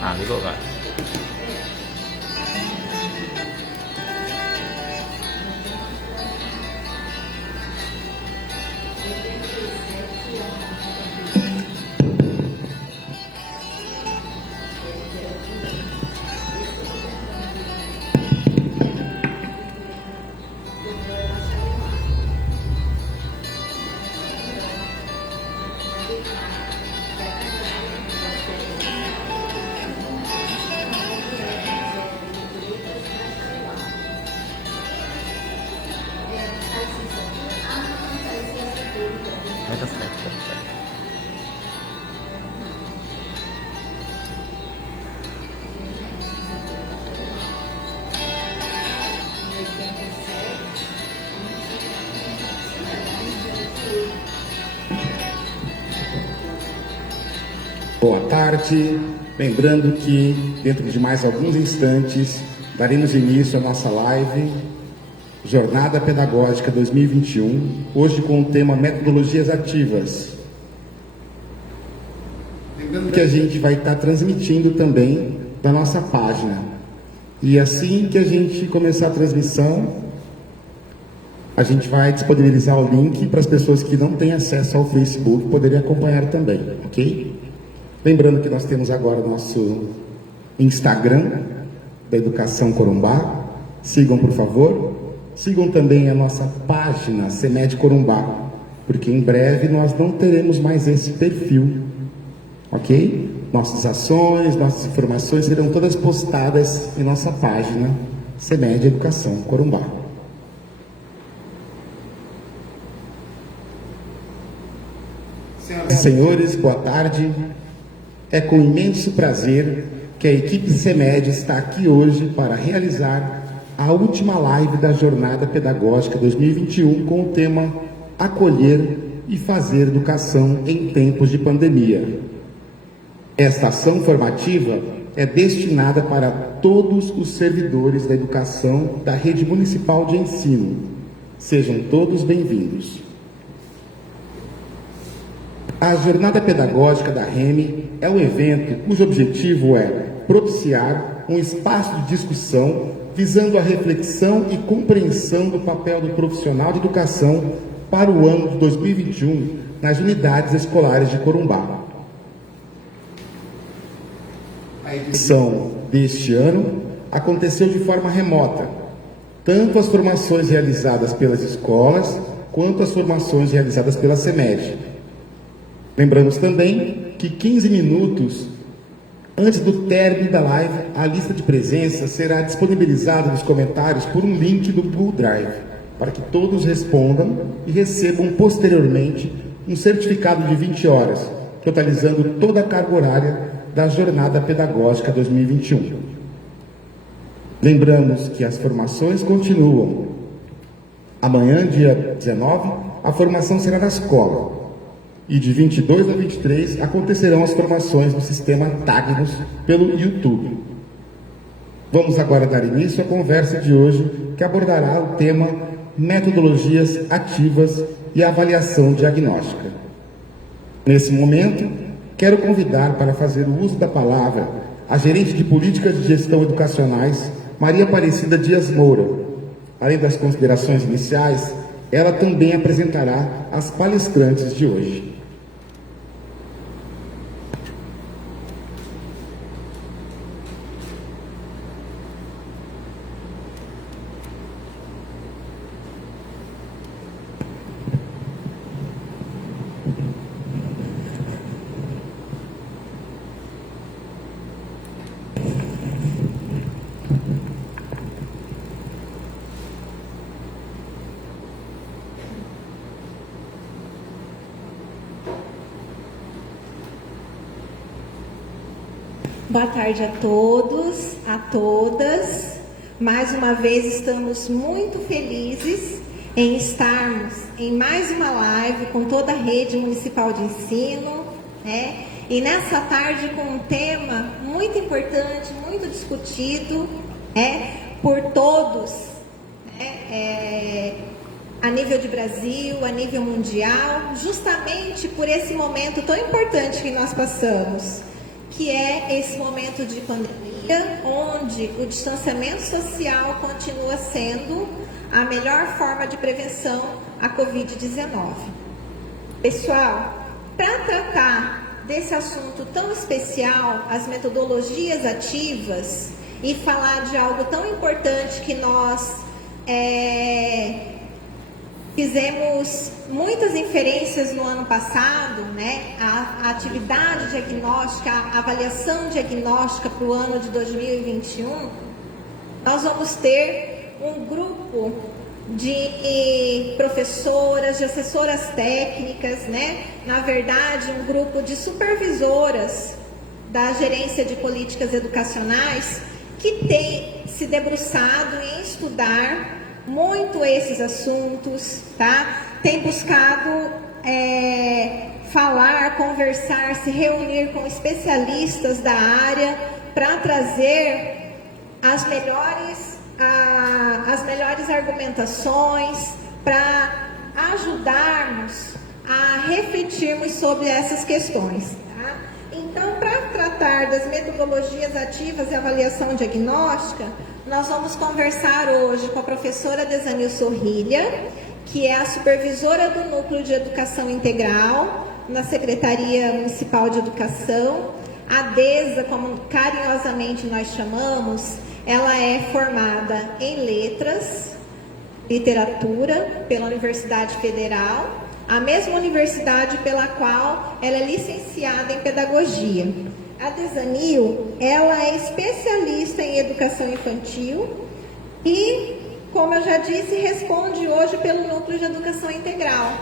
Ah, ligou agora. Vai dar certo, tá certo. Boa tarde. Lembrando que dentro de mais alguns instantes daremos início à nossa live Jornada Pedagógica 2021, hoje com o tema Metodologias Ativas. Lembrando que a gente vai estar transmitindo também da nossa página. E assim que a gente começar a transmissão, a gente vai disponibilizar o link para as pessoas que não têm acesso ao Facebook poderem acompanhar também, ok? Lembrando que nós temos agora o nosso Instagram da Educação Corumbá. Sigam, por favor. Sigam também a nossa página CEMED Corumbá, porque em breve nós não teremos mais esse perfil, ok? Nossas ações, nossas informações serão todas postadas em nossa página CEMED Educação Corumbá. Senhoras e senhores, boa tarde. É com imenso prazer que a equipe CEMED está aqui hoje para realizar a última live da Jornada Pedagógica 2021 com o tema Acolher e Fazer Educação em Tempos de Pandemia. Esta ação formativa é destinada para todos os servidores da educação da Rede Municipal de Ensino. Sejam todos bem-vindos. A Jornada Pedagógica da REME é um evento cujo objetivo é propiciar um espaço de discussão visando a reflexão e compreensão do papel do profissional de educação para o ano de 2021 nas unidades escolares de Corumbá. A edição deste ano aconteceu de forma remota, tanto as formações realizadas pelas escolas quanto as formações realizadas pela CEMED. Lembramos também que 15 minutos antes do término da live, a lista de presença será disponibilizada nos comentários por um link do Google Drive, para que todos respondam e recebam posteriormente um certificado de 20 horas, totalizando toda a carga horária da Jornada Pedagógica 2021. Lembramos que as formações continuam. Amanhã, dia 19, a formação será na escola. E de 22 a 23 acontecerão as formações no sistema Tagnos pelo YouTube. Vamos agora dar início à conversa de hoje, que abordará o tema Metodologias Ativas e Avaliação Diagnóstica. Nesse momento, quero convidar para fazer o uso da palavra a gerente de Políticas de Gestão Educacionais, Maria Aparecida Dias Moura. Além das considerações iniciais, ela também apresentará as palestrantes de hoje. Boa tarde a todos, a todas. Mais uma vez estamos muito felizes em estarmos em mais uma live com toda a rede municipal de ensino, né? E nessa tarde com um tema muito importante, muito discutido, por todos, a nível de Brasil, a nível mundial, justamente por esse momento tão importante que nós passamos, que é esse momento de pandemia, onde o distanciamento social continua sendo a melhor forma de prevenção à Covid-19. Pessoal, para tratar desse assunto tão especial, as metodologias ativas, e falar de algo tão importante que nós fizemos muitas inferências no ano passado, né? A atividade diagnóstica, a avaliação diagnóstica para o ano de 2021, nós vamos ter um grupo de professoras, de assessoras técnicas, né? Na verdade, um grupo de supervisoras da Gerência de Políticas Educacionais que tem se debruçado em estudar muito esses assuntos, tá? Tem buscado falar, conversar, se reunir com especialistas da área para trazer as melhores argumentações, para ajudarmos a refletirmos sobre essas questões, tá? Então, para tratar das metodologias ativas e avaliação diagnóstica, nós vamos conversar hoje com a professora Desanil Sorrilha, que é a supervisora do Núcleo de Educação Integral na Secretaria Municipal de Educação. A DESA, como carinhosamente nós chamamos, ela é formada em Letras, Literatura, pela Universidade Federal, a mesma universidade pela qual ela é licenciada em Pedagogia. A Desanil, ela é especialista em educação infantil e, como eu já disse, responde hoje pelo Núcleo de Educação Integral.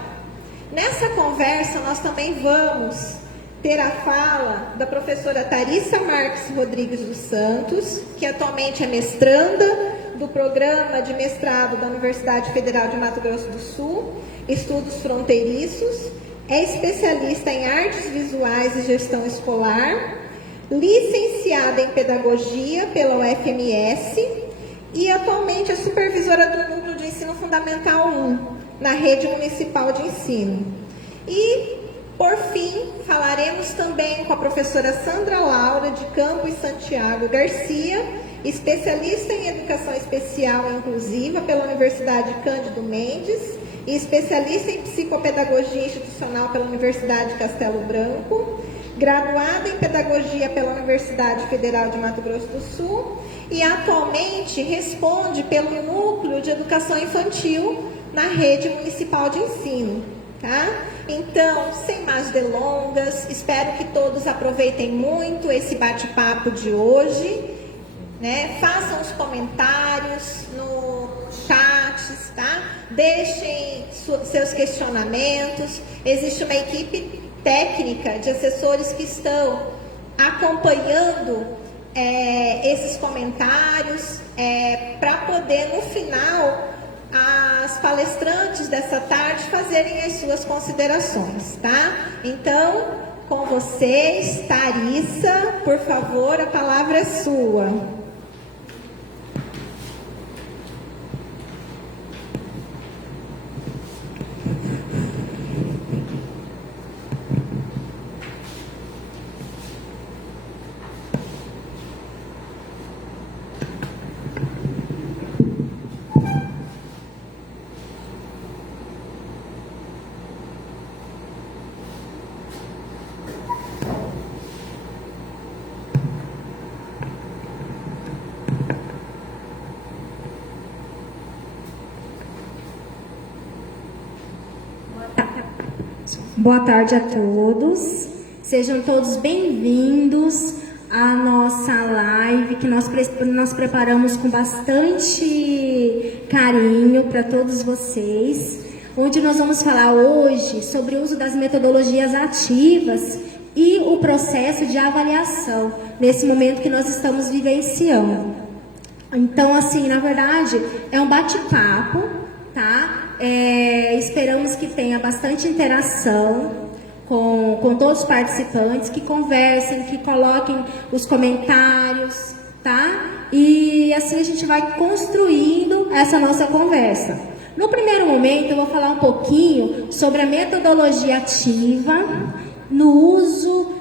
Nessa conversa, nós também vamos ter a fala da professora Tharissa Marques Rodrigues dos Santos, que atualmente é mestranda do Programa de Mestrado da Universidade Federal de Mato Grosso do Sul, Estudos Fronteiriços, é especialista em artes visuais e gestão escolar, licenciada em Pedagogia pela UFMS e atualmente é supervisora do Núcleo de Ensino Fundamental 1, na Rede Municipal de Ensino. E, por fim, falaremos também com a professora Sandra Laura de Campos Santiago Garcia, especialista em Educação Especial e Inclusiva pela Universidade Cândido Mendes e especialista em Psicopedagogia Institucional pela Universidade Castelo Branco, graduada em Pedagogia pela Universidade Federal de Mato Grosso do Sul e atualmente responde pelo Núcleo de Educação Infantil na Rede Municipal de Ensino, tá? Então, sem mais delongas, espero que todos aproveitem muito esse bate-papo de hoje, né? Façam os comentários no chat, tá? Deixem seus questionamentos. Existe uma equipe técnica de assessores que estão acompanhando esses comentários para poder, no final, as palestrantes dessa tarde fazerem as suas considerações, tá? Então, com vocês, Tharissa, por favor, a palavra é sua. Boa tarde a todos, sejam todos bem-vindos à nossa live que nós preparamos com bastante carinho para todos vocês, onde nós vamos falar hoje sobre o uso das metodologias ativas e o processo de avaliação, nesse momento que nós estamos vivenciando. Então, assim, na verdade, é um bate-papo, tá? Esperamos que tenha bastante interação com todos os participantes, que conversem, que coloquem os comentários, tá? E assim a gente vai construindo essa nossa conversa. No primeiro momento, eu vou falar um pouquinho sobre a metodologia ativa no uso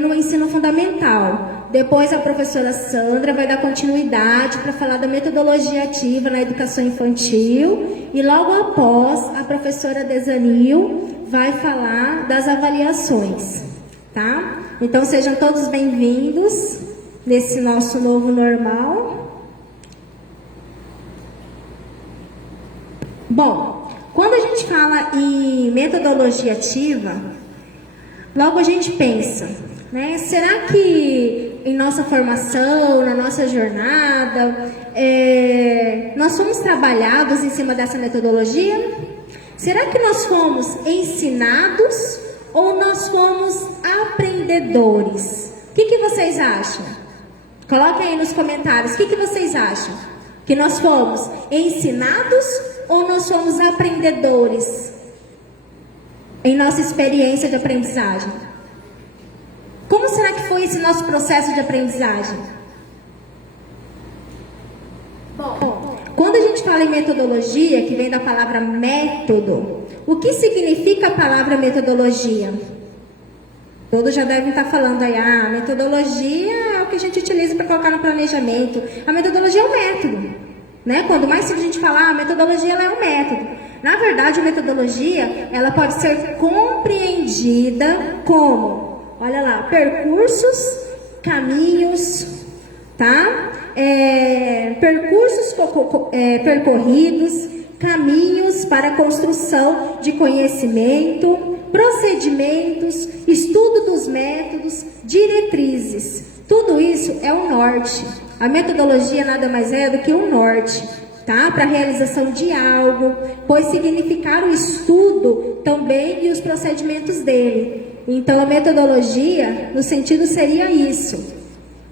no ensino fundamental. Depois a professora Sandra vai dar continuidade para falar da metodologia ativa na educação infantil. E logo após, a professora Desanil vai falar das avaliações, tá? Então sejam todos bem-vindos nesse nosso novo normal. Bom, quando a gente fala em metodologia ativa, logo a gente pensa, né? Será que em nossa formação, na nossa jornada, nós fomos trabalhados em cima dessa metodologia? Será que nós fomos ensinados ou nós fomos aprendedores? O que vocês acham? Coloquem aí nos comentários, o que vocês acham? Que nós fomos ensinados ou nós fomos aprendedores em nossa experiência de aprendizagem? Como será que foi esse nosso processo de aprendizagem? Bom, quando a gente fala em metodologia, que vem da palavra método, o que significa a palavra metodologia? Todos já devem estar falando aí, metodologia é o que a gente utiliza para colocar no planejamento. A metodologia é um método, né? Quando mais a gente fala, a metodologia ela é um método. Na verdade, a metodologia, ela pode ser compreendida como, olha lá, percursos, caminhos, tá? Percursos percorridos, caminhos para a construção de conhecimento, procedimentos, estudo dos métodos, diretrizes. Tudo isso é o norte. A metodologia nada mais é do que um norte, tá? Para a realização de algo, pois significar o estudo também e os procedimentos dele. Então, a metodologia, no sentido, seria isso.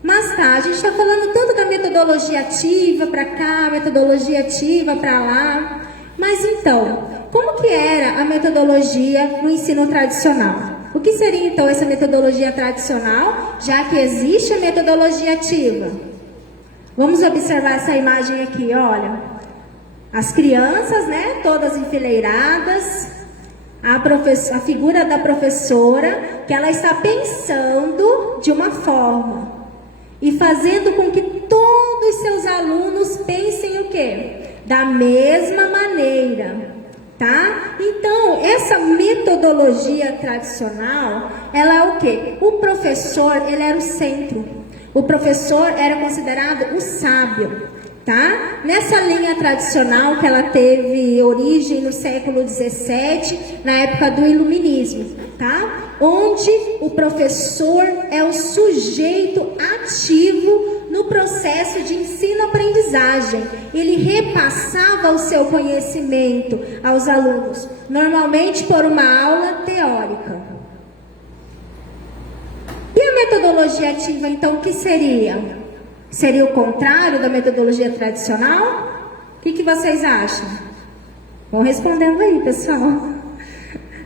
Mas tá, a gente está falando tanto da metodologia ativa para cá, metodologia ativa para lá. Mas então, como que era a metodologia no ensino tradicional? O que seria então essa metodologia tradicional, já que existe a metodologia ativa? Vamos observar essa imagem aqui, olha. As crianças, né, todas enfileiradas, a figura da professora, que ela está pensando de uma forma e fazendo com que todos os seus alunos pensem o quê? Da mesma maneira. Tá? Então, essa metodologia tradicional, ela é o quê? O professor, ele era o centro. O professor era considerado o sábio, tá? Nessa linha tradicional que ela teve origem no século XVII, na época do Iluminismo, tá? Onde o professor é o sujeito ativo no processo de ensino-aprendizagem. Ele repassava o seu conhecimento aos alunos, normalmente por uma aula teórica. E a metodologia ativa, então, o que seria? Seria o contrário da metodologia tradicional? O que vocês acham? Vão respondendo aí, pessoal.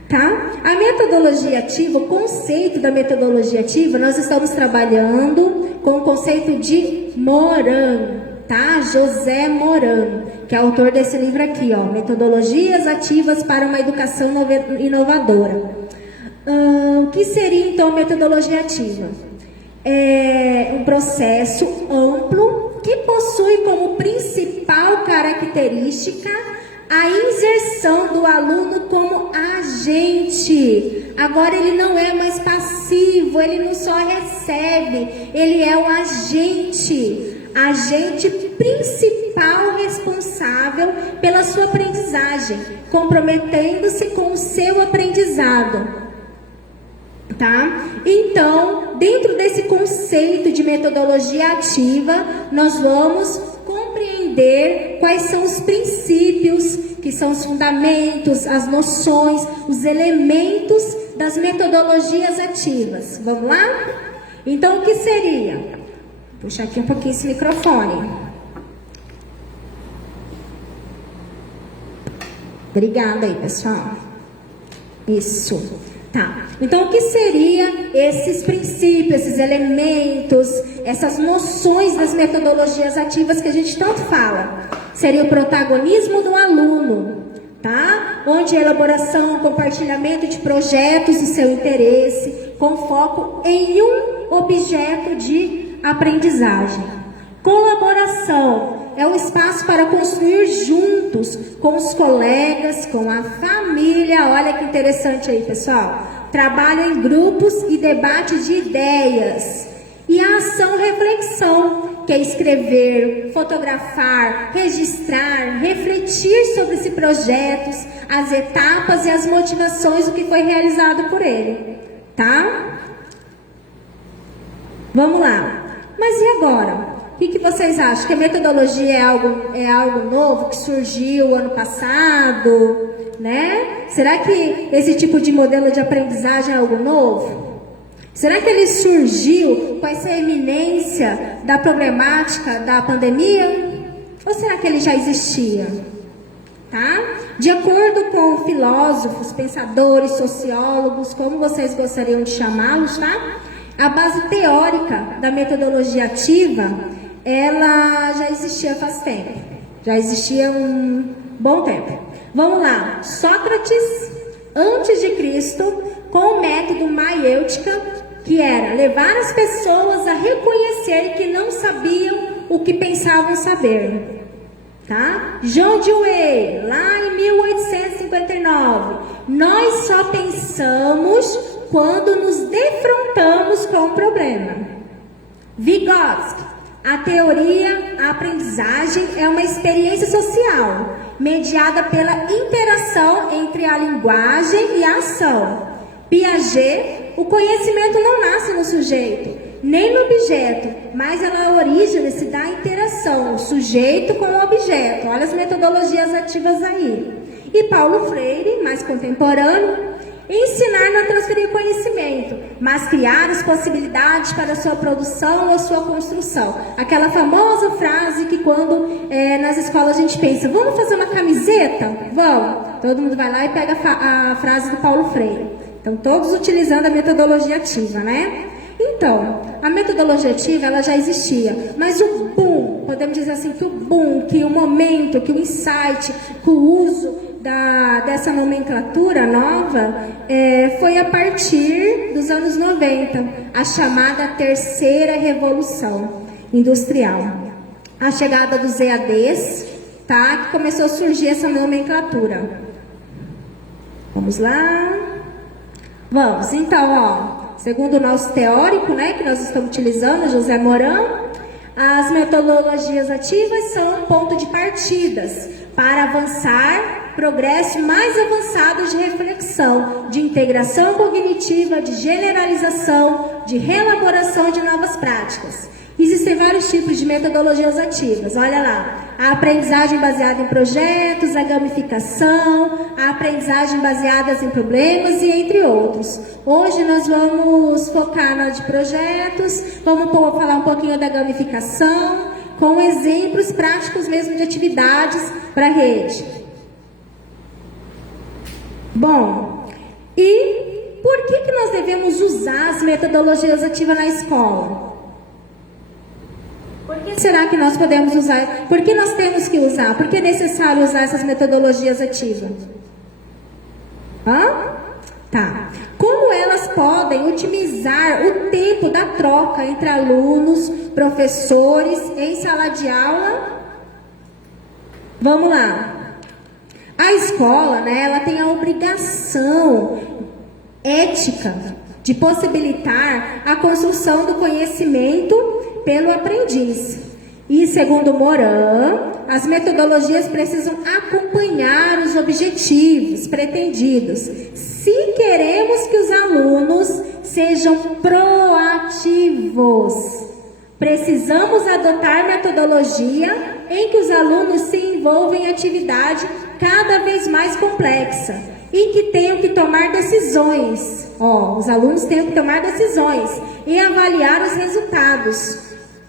Tá? A metodologia ativa, o conceito da metodologia ativa, nós estamos trabalhando com o conceito de Moran, tá? José Moran, que é autor desse livro aqui, ó, Metodologias Ativas para uma Educação Inovadora. O que seria então a metodologia ativa? É um processo amplo que possui como principal característica a inserção do aluno como agente. Agora ele não é mais passivo, ele não só recebe, ele é o agente principal responsável pela sua aprendizagem, comprometendo-se com o seu aprendizado. Tá? Então, dentro desse conceito de metodologia ativa, nós vamos compreender quais são os princípios, que são os fundamentos, as noções, os elementos das metodologias ativas. Vamos lá? Então, o que seria? Vou puxar aqui um pouquinho esse microfone. Obrigada aí, pessoal. Isso. Tá. Então, o que seria esses princípios, esses elementos, essas noções das metodologias ativas que a gente tanto fala? Seria o protagonismo do aluno, tá? Onde a elaboração, compartilhamento de projetos do seu interesse, com foco em um objeto de aprendizagem. Colaboração é um espaço para construir juntos com os colegas, com a família. Olha que interessante aí, pessoal. Trabalho em grupos e debate de ideias. E a ação-reflexão, que é escrever, fotografar, registrar, refletir sobre esses projetos, as etapas e as motivações do que foi realizado por ele. Tá? Vamos lá. Mas e agora? O que vocês acham? Que a metodologia é algo novo que surgiu ano passado, né? Será que esse tipo de modelo de aprendizagem é algo novo? Será que ele surgiu com essa eminência da problemática da pandemia? Ou será que ele já existia? Tá? De acordo com filósofos, pensadores, sociólogos, como vocês gostariam de chamá-los, tá? A base teórica da metodologia ativa, ela já existia faz tempo. Já existia um bom tempo. Vamos lá. Sócrates, antes de Cristo, com o método maiêutica, que era levar as pessoas a reconhecer que não sabiam o que pensavam saber. Tá? John Dewey, lá em 1859, nós só pensamos quando nos defrontamos com o problema. Vygotsky, a teoria, a aprendizagem é uma experiência social, mediada pela interação entre a linguagem e a ação. Piaget, o conhecimento não nasce no sujeito, nem no objeto, mas ela origina-se da interação, o sujeito com o objeto. Olha as metodologias ativas aí. E Paulo Freire, mais contemporâneo, ensinar não transferir conhecimento, mas criar as possibilidades para a sua produção ou sua construção. Aquela famosa frase que quando nas escolas a gente pensa, vamos fazer uma camiseta? Vamos. Todo mundo vai lá e pega a frase do Paulo Freire. Então, todos utilizando a metodologia ativa, né? Então, a metodologia ativa, ela já existia, mas o boom, podemos dizer assim, que o boom, que o momento, que o insight, que o uso dessa nomenclatura nova foi a partir dos anos 90, a chamada terceira revolução industrial. A chegada dos EADs, tá? Que começou a surgir essa nomenclatura. Vamos lá. Vamos, então, ó, segundo o nosso teórico, né, que nós estamos utilizando, José Moran, as metodologias ativas são um ponto de partidas para avançar progresso mais avançado de reflexão, de integração cognitiva, de generalização, de reelaboração de novas práticas. Existem vários tipos de metodologias ativas, olha lá. A aprendizagem baseada em projetos, a gamificação, a aprendizagem baseada em problemas e entre outros. Hoje nós vamos focar na de projetos, vamos falar um pouquinho da gamificação, com exemplos práticos mesmo de atividades para a rede. Bom, e por que nós devemos usar as metodologias ativas na escola? Por que será que nós podemos usar? Por que nós temos que usar? Por que é necessário usar essas metodologias ativas? Tá. Como elas podem otimizar o tempo da troca entre alunos, professores, em sala de aula? Vamos lá. A escola, né, ela tem a obrigação ética de possibilitar a construção do conhecimento pelo aprendiz. E, segundo Moran, as metodologias precisam acompanhar os objetivos pretendidos. Se queremos que os alunos sejam proativos, precisamos adotar metodologia em que os alunos se envolvem em atividade cada vez mais complexa e que tenham que tomar decisões. Os alunos têm que tomar decisões e avaliar os resultados,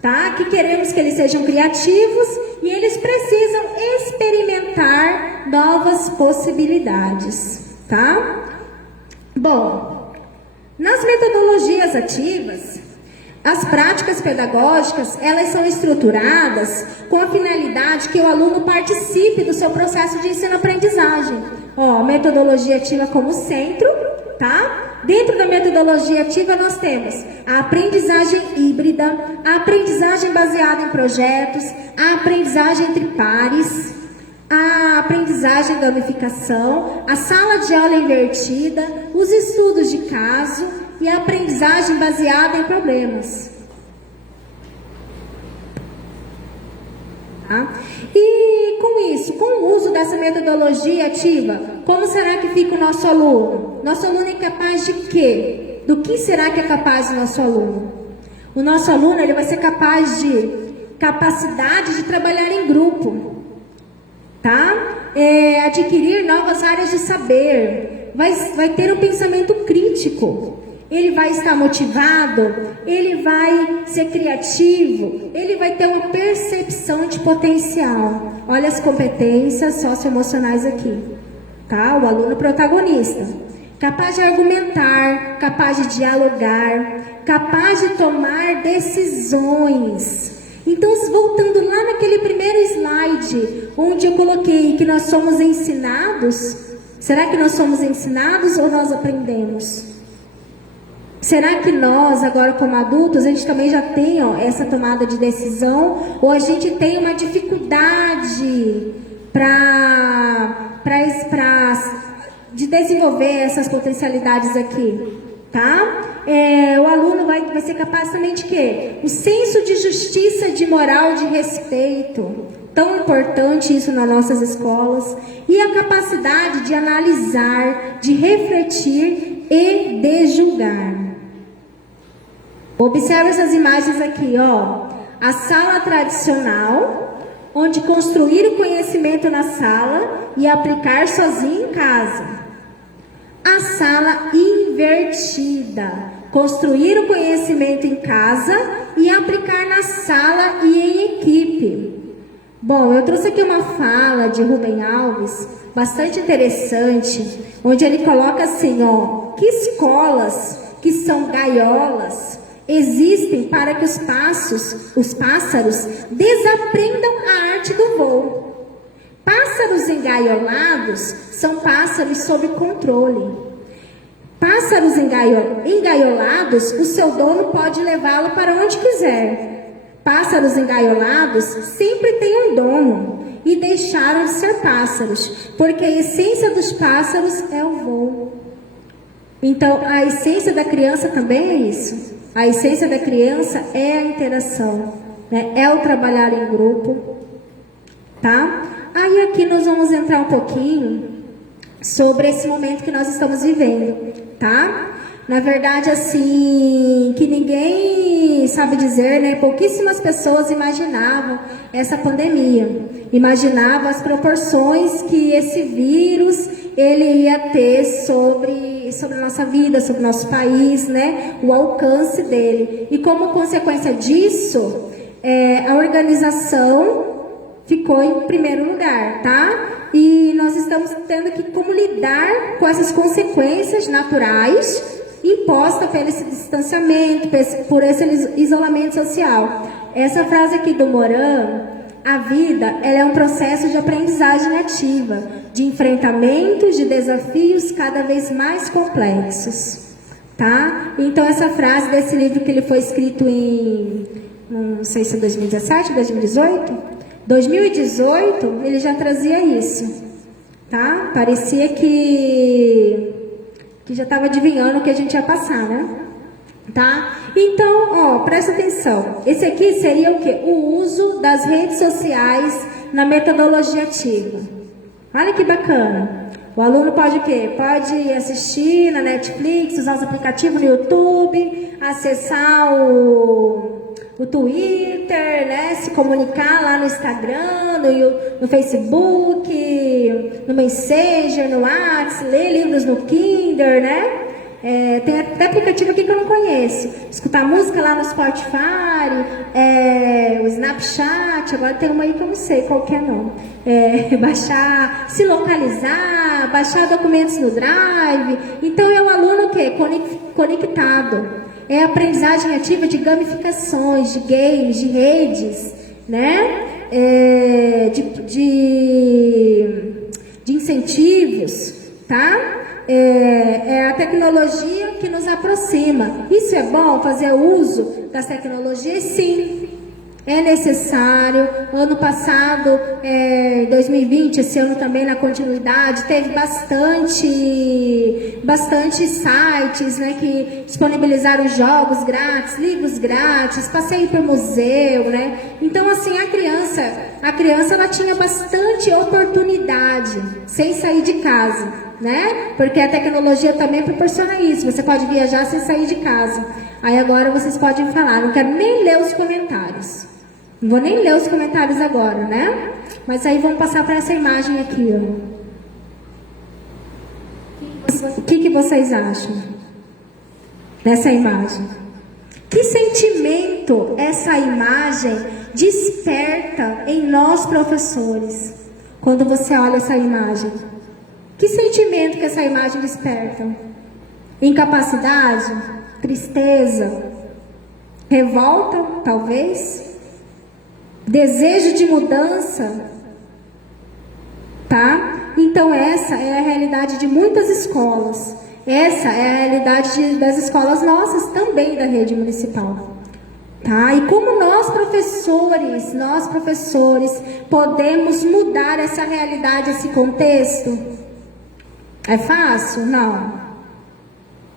tá? Que queremos que eles sejam criativos e eles precisam experimentar novas possibilidades, tá? Bom, nas metodologias ativas, as práticas pedagógicas, elas são estruturadas com a finalidade que o aluno participe do seu processo de ensino-aprendizagem. Metodologia ativa como centro, tá? Dentro da metodologia ativa nós temos a aprendizagem híbrida, a aprendizagem baseada em projetos, a aprendizagem entre pares, a aprendizagem gamificação, a sala de aula invertida, os estudos de caso e a aprendizagem baseada em problemas. Tá? E com isso, com o uso dessa metodologia ativa, como será que fica o nosso aluno? Nosso aluno é capaz de quê? Do que será que é capaz o nosso aluno? O nosso aluno ele vai ser capaz de capacidade de trabalhar em grupo, tá? Adquirir novas áreas de saber, vai ter um pensamento crítico, ele vai estar motivado, ele vai ser criativo, ele vai ter uma percepção de potencial. Olha as competências socioemocionais aqui, tá? O aluno protagonista, capaz de argumentar, capaz de dialogar, capaz de tomar decisões. Então, voltando lá naquele primeiro slide, onde eu coloquei que nós somos ensinados, será que nós somos ensinados ou nós aprendemos? Será que nós, agora como adultos, a gente também já tem essa tomada de decisão? Ou a gente tem uma dificuldade de desenvolver essas potencialidades aqui? Tá? O aluno vai ser capaz também de quê? O senso de justiça, de moral, de respeito. Tão importante isso nas nossas escolas. E a capacidade de analisar, de refletir e de julgar. Observe essas imagens aqui, a sala tradicional, onde construir o conhecimento na sala e aplicar sozinho em casa. A sala invertida, construir o conhecimento em casa e aplicar na sala e em equipe. Bom, eu trouxe aqui uma fala de Rubem Alves, bastante interessante, onde ele coloca assim, que escolas que são gaiolas existem para que os pássaros desaprendam a arte do voo. Pássaros engaiolados são pássaros sob controle. Pássaros engaiolados, o seu dono pode levá-lo para onde quiser. Pássaros engaiolados sempre têm um dono e deixaram de ser pássaros, porque a essência dos pássaros é o voo. Então, a essência da criança também é isso. A essência da criança é a interação, né? É o trabalhar em grupo, tá? Aí aqui nós vamos entrar um pouquinho sobre esse momento que nós estamos vivendo, tá? Na verdade, assim, que ninguém sabe dizer, né? Pouquíssimas pessoas imaginavam essa pandemia, imaginavam as proporções que esse vírus ele ia ter sobre a nossa vida, sobre o nosso país, né? O alcance dele. E como consequência disso, a organização ficou em primeiro lugar, tá? E nós estamos tendo que como lidar com essas consequências naturais imposta pelo esse distanciamento, por esse isolamento social. Essa frase aqui do Moran, a vida ela é um processo de aprendizagem ativa, de enfrentamentos, de desafios cada vez mais complexos. Tá? Então essa frase desse livro que ele foi escrito em, não sei se é 2017, 2018? 2018, ele já trazia isso. Tá? Parecia que já estava adivinhando o que a gente ia passar, né? Tá? Então, presta atenção. Esse aqui seria o quê? O uso das redes sociais na metodologia ativa. Olha que bacana. O aluno pode o quê? Pode assistir na Netflix, usar os aplicativos no YouTube, acessar o o Twitter, né? Se comunicar lá no Instagram, no Facebook, no Messenger, no WhatsApp, ler livros no Kindle, né? Tem até aplicativo aqui que eu não conheço. Escutar música lá no Spotify, o Snapchat, agora tem uma aí que eu não sei qual que é não. Baixar, se localizar, baixar documentos no Drive. Então é o aluno o quê? Conectado. É a aprendizagem ativa de gamificações, de games, de redes, né? De incentivos, tá? É a tecnologia que nos aproxima. Isso é bom, fazer uso das tecnologias? Sim, é necessário. Ano passado, 2020, esse ano também na continuidade, teve bastante sites, né, que disponibilizaram jogos grátis, livros grátis, passeio por museu, né? Então, assim, a criança ela tinha bastante oportunidade sem sair de casa, né? Porque a tecnologia também proporciona isso. Você pode viajar sem sair de casa. Aí agora vocês podem falar, não quero nem ler os comentários. Não vou nem ler os comentários agora, né? Mas aí vamos passar para essa imagem aqui, ó. O que vocês acham dessa imagem? Que sentimento essa imagem desperta em nós, professores, quando você olha essa imagem? Que sentimento que essa imagem desperta? Incapacidade? Tristeza? Revolta, talvez? Desejo de mudança? Tá? Então essa é a realidade de muitas escolas. Essa é a realidade das escolas nossas também da rede municipal. Tá? E como nós professores, podemos mudar essa realidade, esse contexto? É fácil? Não.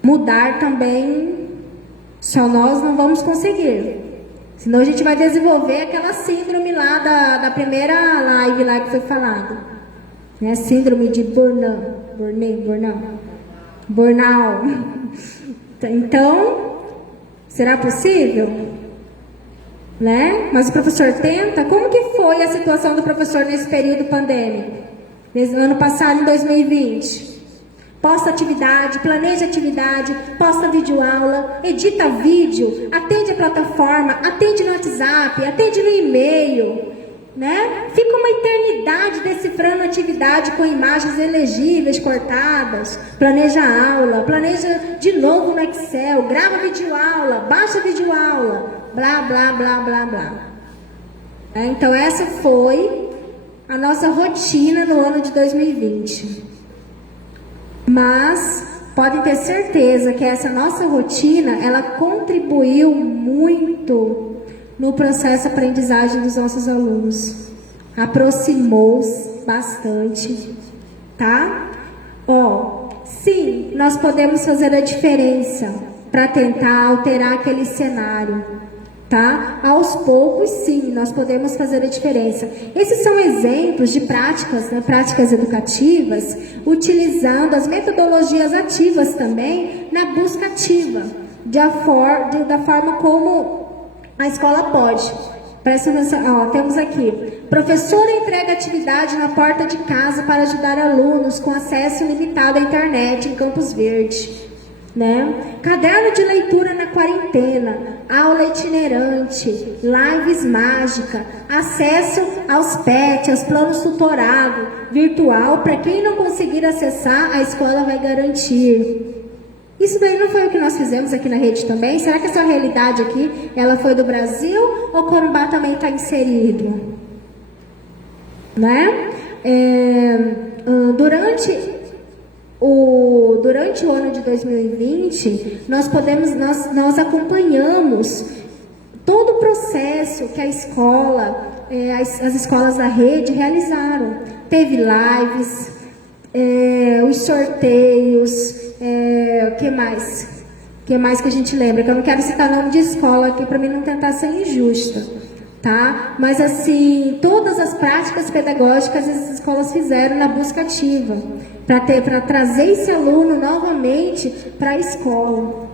Mudar também, só nós não vamos conseguir. Senão a gente vai desenvolver aquela síndrome lá da primeira live lá que foi falado. Né? Síndrome de burnout. Então, será possível? Né? Mas o professor tenta. Como que foi a situação do professor nesse período pandêmico? Nesse ano passado, em 2020? Posta atividade, planeja atividade, posta videoaula, edita vídeo, atende a plataforma, atende no WhatsApp, atende no e-mail, né? Fica uma eternidade decifrando atividade com imagens elegíveis, cortadas, planeja a aula, planeja de novo no Excel, grava videoaula, baixa videoaula, blá, blá, blá, blá, blá. Então essa foi a nossa rotina no ano de 2020. Mas podem ter certeza que essa nossa rotina, ela contribuiu muito no processo de aprendizagem dos nossos alunos. Aproximou-os bastante, tá? Sim, nós podemos fazer a diferença para tentar alterar aquele cenário, tá? Aos poucos, sim, nós podemos fazer a diferença. Esses são exemplos de práticas, né, práticas educativas, utilizando as metodologias ativas também na busca ativa, da forma como a escola pode. Presta atenção, temos aqui. Professora entrega atividade na porta de casa para ajudar alunos com acesso limitado à internet em Campos Verde. Né? Caderno de leitura na quarentena, aula itinerante, lives mágica, acesso aos PET, aos planos tutorado virtual, para quem não conseguir acessar, a escola vai garantir. Isso daí não foi o que nós fizemos aqui na rede também? Será que essa realidade aqui, ela foi do Brasil ou o Corumbá também está inserido? Né? Durante o ano de 2020, nós acompanhamos todo o processo que a escola, as escolas da rede realizaram. Teve lives, os sorteios, o que mais? O que mais que a gente lembra? Que eu não quero citar nome de escola aqui para mim não tentar ser injusta, tá? Mas assim, todas as práticas pedagógicas as escolas fizeram na busca ativa, para trazer esse aluno novamente para a escola.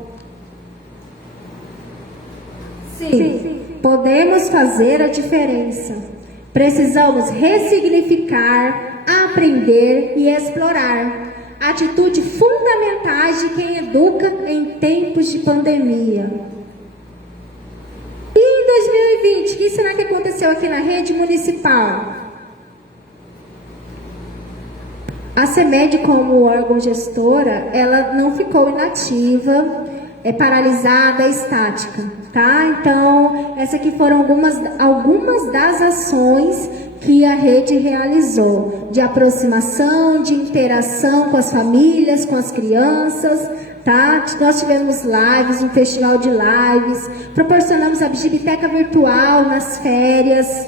Sim. podemos fazer a diferença. Precisamos ressignificar, aprender e explorar. Atitude fundamentais de quem educa em tempos de pandemia. E em 2020, o que será que aconteceu aqui na rede municipal? A CEMED, como órgão gestora, ela não ficou inativa, paralisada, estática, tá? Então, essas aqui foram algumas das ações que a rede realizou, de aproximação, de interação com as famílias, com as crianças, tá? Nós tivemos lives, um festival de lives, proporcionamos a biblioteca virtual nas férias,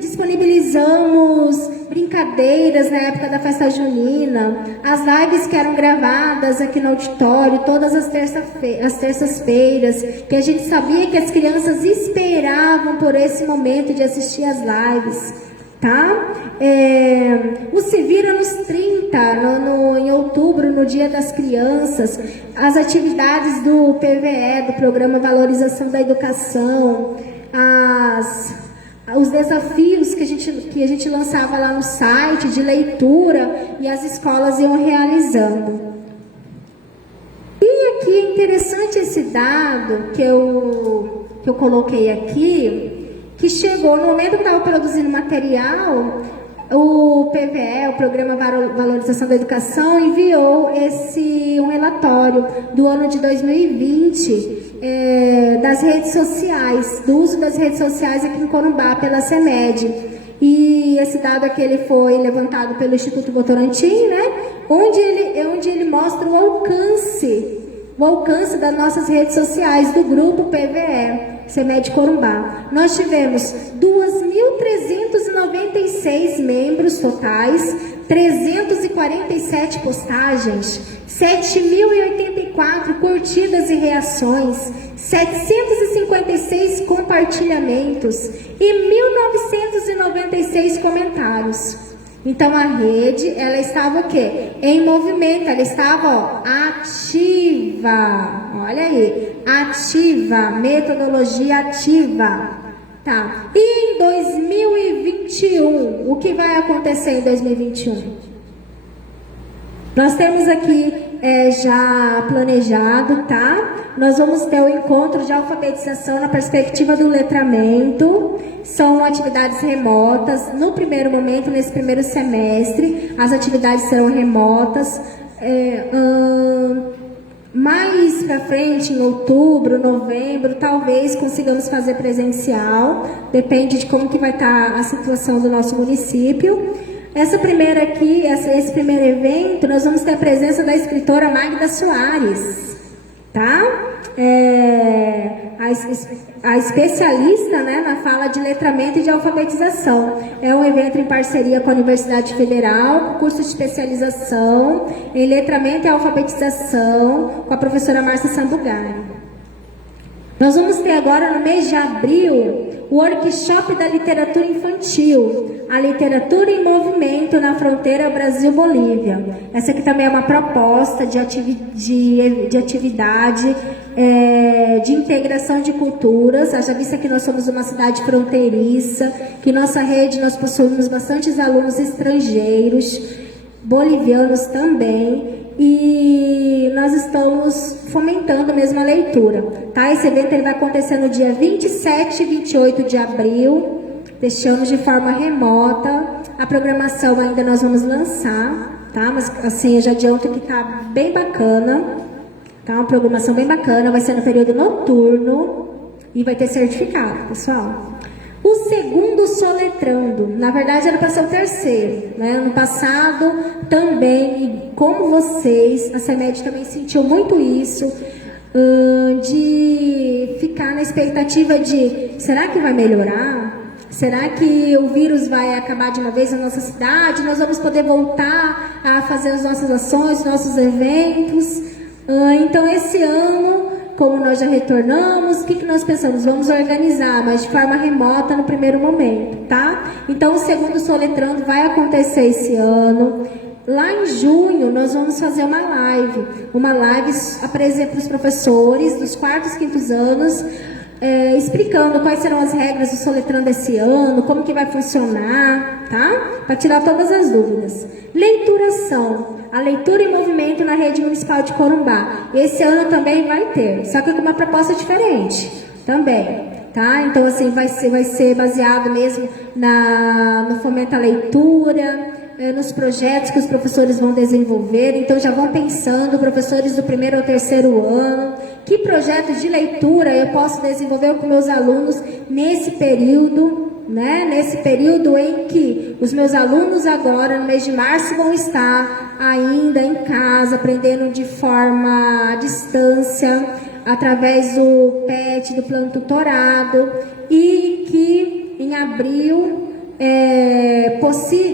disponibilizamos brincadeiras na época da festa junina, as lives que eram gravadas aqui no auditório, todas as terças-feiras, que a gente sabia que as crianças esperavam por esse momento de assistir as lives, tá? O Se Vira nos 30, em outubro, no Dia das Crianças, as atividades do PVE, do Programa Valorização da Educação, os desafios que a gente lançava lá no site de leitura e as escolas iam realizando. E aqui é interessante esse dado que eu coloquei aqui, que chegou no momento que eu estava produzindo material, o PVE, o Programa Valorização da Educação, enviou um relatório do ano de 2020 das redes sociais, do uso das redes sociais aqui em Corumbá pela CEMED. E esse dado aqui ele foi levantado pelo Instituto Votorantim, né? Onde ele mostra o alcance das nossas redes sociais do grupo PVE, CEMED Corumbá. Nós tivemos 2.396 membros totais, 347 postagens, 7.084 curtidas e reações, 756 compartilhamentos e 1.996 comentários. Então a rede, ela estava o quê? Em movimento, ela estava ativa. Olha aí, ativa, metodologia ativa. Tá. E em 2021, o que vai acontecer em 2021? Nós temos aqui já planejado, tá? Nós vamos ter o encontro de alfabetização na perspectiva do letramento. São atividades remotas. No primeiro momento, nesse primeiro semestre, as atividades serão remotas. Mais para frente, em outubro, novembro, talvez consigamos fazer presencial. Depende de como que vai estar a situação do nosso município. Esse primeiro evento, nós vamos ter a presença da escritora Magda Soares, tá? A especialista, né, na fala de letramento e de alfabetização. É um evento em parceria com a Universidade Federal, curso de especialização em letramento e alfabetização, com a professora Márcia Sambugari. Nós vamos ter agora, no mês de abril, o workshop da literatura infantil, a literatura em movimento na fronteira Brasil-Bolívia. Essa aqui também é uma proposta de atividade de integração de culturas. Haja vista que nós somos uma cidade fronteiriça, que nossa rede nós possuímos bastantes alunos estrangeiros, bolivianos também. E nós estamos fomentando mesmo a leitura, tá? Esse evento ele vai acontecer no dia 27 e 28 de abril, deste ano de forma remota. A programação ainda nós vamos lançar, tá? Mas assim, eu já adianto que tá bem bacana, tá? Uma programação bem bacana, vai ser no período noturno e vai ter certificado, pessoal. O segundo soletrando, na verdade era para ser o terceiro, né? Ano passado também, e como vocês, a CEMED também sentiu muito isso, de ficar na expectativa de, será que vai melhorar? Será que o vírus vai acabar de uma vez na nossa cidade? Nós vamos poder voltar a fazer as nossas ações, nossos eventos? Então esse ano, como nós já retornamos, o que nós pensamos? Vamos organizar, mas de forma remota no primeiro momento, tá? Então, o segundo soletrando vai acontecer esse ano. Lá em junho, nós vamos fazer uma live, apresenta para os professores dos quartos e quintos anos, explicando quais serão as regras do Soletrando esse ano, como que vai funcionar, tá? Para tirar todas as dúvidas. Leituração. A leitura em movimento na rede municipal de Corumbá. Esse ano também vai ter, só que com uma proposta diferente também, tá? Então, assim, vai ser baseado mesmo no fomento à leitura, nos projetos que os professores vão desenvolver. Então, já vão pensando, professores do 1º ao 3º ano, que projetos de leitura eu posso desenvolver com meus alunos nesse período, né? Nesse período em que os meus alunos agora, no mês de março, vão estar ainda em casa, aprendendo de forma à distância, através do PET, do plano tutorado, e que em abril,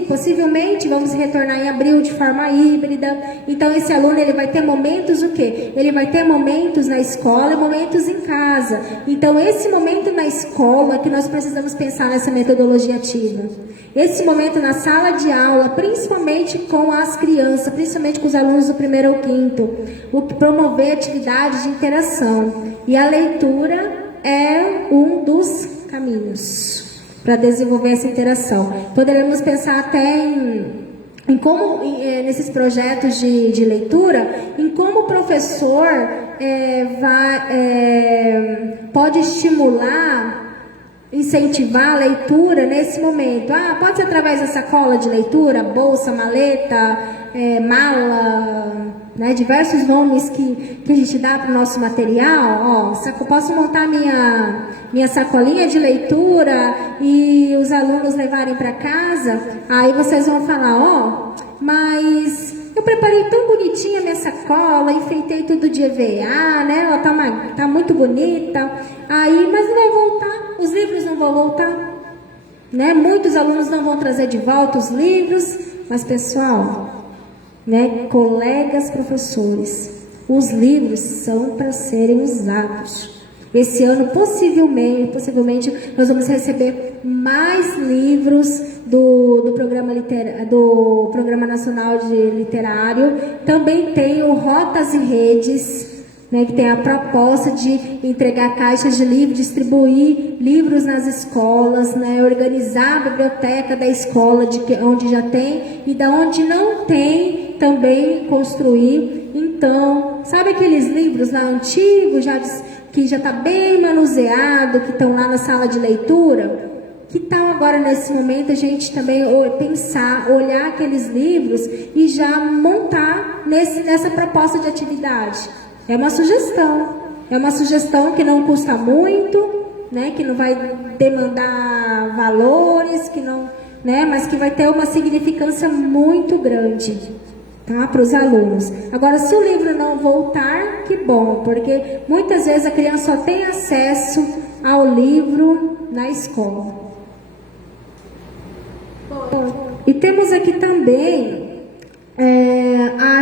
possivelmente vamos retornar em abril de forma híbrida. Então esse aluno ele vai ter momentos o quê? Ele vai ter momentos na escola e momentos em casa. Então esse momento na escola que nós precisamos pensar nessa metodologia ativa. Esse momento na sala de aula, principalmente com as crianças, principalmente com os alunos do 1º ao 5º, o que promover atividades de interação. E a leitura é um dos caminhos para desenvolver essa interação. Poderemos pensar até em como, nesses projetos de leitura, em como o professor pode estimular, incentivar a leitura nesse momento. Pode ser através da sacola de leitura, bolsa, maleta, mala, né, diversos nomes que a gente dá para o nosso material. Posso montar minha sacolinha de leitura e os alunos levarem para casa. Aí vocês vão falar, mas eu preparei tão bonitinha a minha sacola, enfeitei tudo de EVA, né? Ela tá muito bonita. Aí, mas não vai voltar, os livros não vão voltar, né? Muitos alunos não vão trazer de volta os livros, mas pessoal, né, colegas professores, os livros são para serem usados. Esse ano, possivelmente, nós vamos receber mais livros do Programa Nacional de Literário. Também tem o Rotas e Redes, né, que tem a proposta de entregar caixas de livros, distribuir livros nas escolas, né, organizar a biblioteca da escola, onde já tem, e da onde não tem, também construir. Então, sabe aqueles livros lá antigos, que já está bem manuseado, que estão lá na sala de leitura? Que tal agora, nesse momento, a gente também pensar, olhar aqueles livros e já montar nessa proposta de atividade? É uma sugestão que não custa muito, né, que não vai demandar valores, que não, né, mas que vai ter uma significância muito grande, tá, para os alunos. Agora, se o livro não voltar, que bom, porque muitas vezes a criança só tem acesso ao livro na escola. E temos aqui também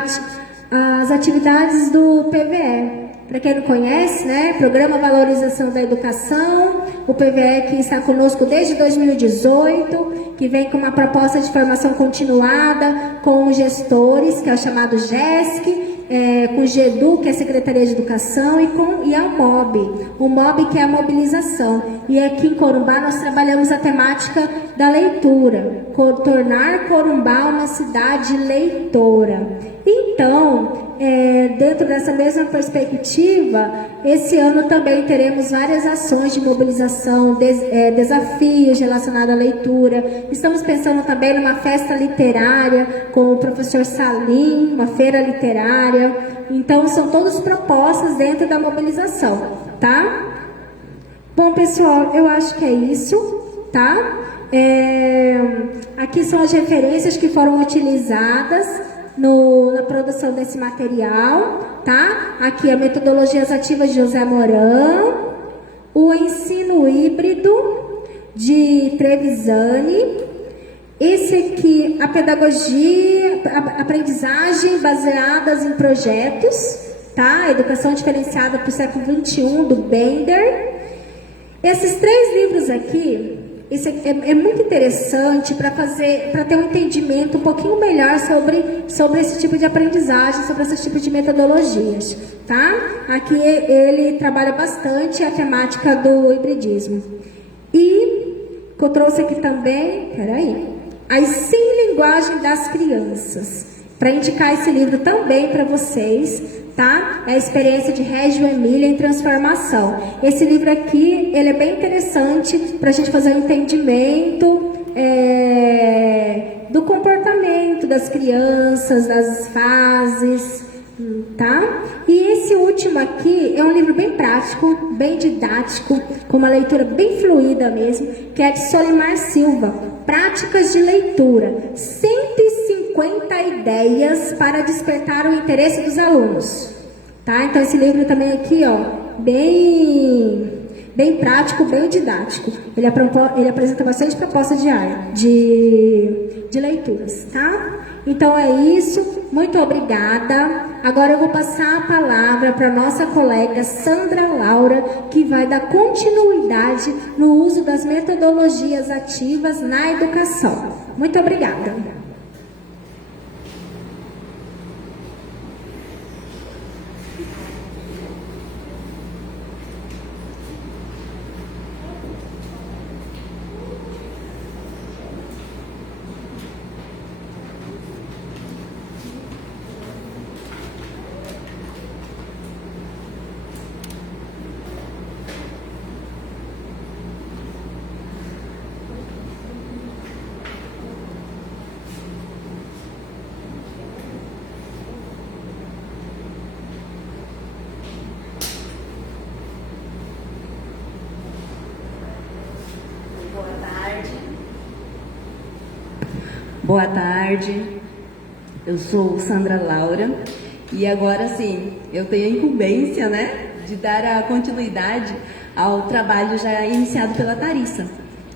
as atividades do PVE. Para quem não conhece, né, Programa Valorização da Educação, o PVE que está conosco desde 2018, que vem com uma proposta de formação continuada com os gestores, que é o chamado GESC, com o GEDU, que é a Secretaria de Educação, e a MOB, o MOB, que é a mobilização. E aqui em Corumbá nós trabalhamos a temática da leitura, tornar Corumbá uma cidade leitora. Então, dentro dessa mesma perspectiva, esse ano também teremos várias ações de mobilização, desafios relacionados à leitura. Estamos pensando também numa festa literária com o professor Salim, uma feira literária. Então, são todas propostas dentro da mobilização, tá? Bom, pessoal, eu acho que é isso, tá? Aqui são as referências que foram utilizadas na produção desse material, tá? Aqui a Metodologias Ativas de José Mourão, o Ensino Híbrido de Trevisani, esse aqui, a Pedagogia, a Aprendizagem Baseadas em Projetos, tá? Educação Diferenciada para o Século XXI, do Bender. Esses 3 livros aqui Isso é muito interessante para ter um entendimento um pouquinho melhor sobre esse tipo de aprendizagem, sobre esse tipo de metodologias, tá? Aqui ele trabalha bastante a temática do hibridismo. E que eu trouxe aqui também, as 100 linguagens das crianças, para indicar esse livro também para vocês, tá? É a experiência de Reggio Emília em transformação. Esse livro aqui, ele é bem interessante para a gente fazer um entendimento do comportamento das crianças, das fases, tá? E esse último aqui é um livro bem prático, bem didático, com uma leitura bem fluida mesmo, que é de Solimar Silva, Práticas de Leitura, 150 ideias para despertar o interesse dos alunos, tá? Então esse livro também aqui, ó, bem prático, bem didático. Ele apresenta bastante proposta de leituras, tá? Então é isso, muito obrigada. Agora eu vou passar a palavra para nossa colega Sandra Laura, que vai dar continuidade no uso das metodologias ativas na educação. Muito obrigada. Boa tarde, eu sou Sandra Laura e agora sim, eu tenho a incumbência, né, de dar a continuidade ao trabalho já iniciado pela Tharissa,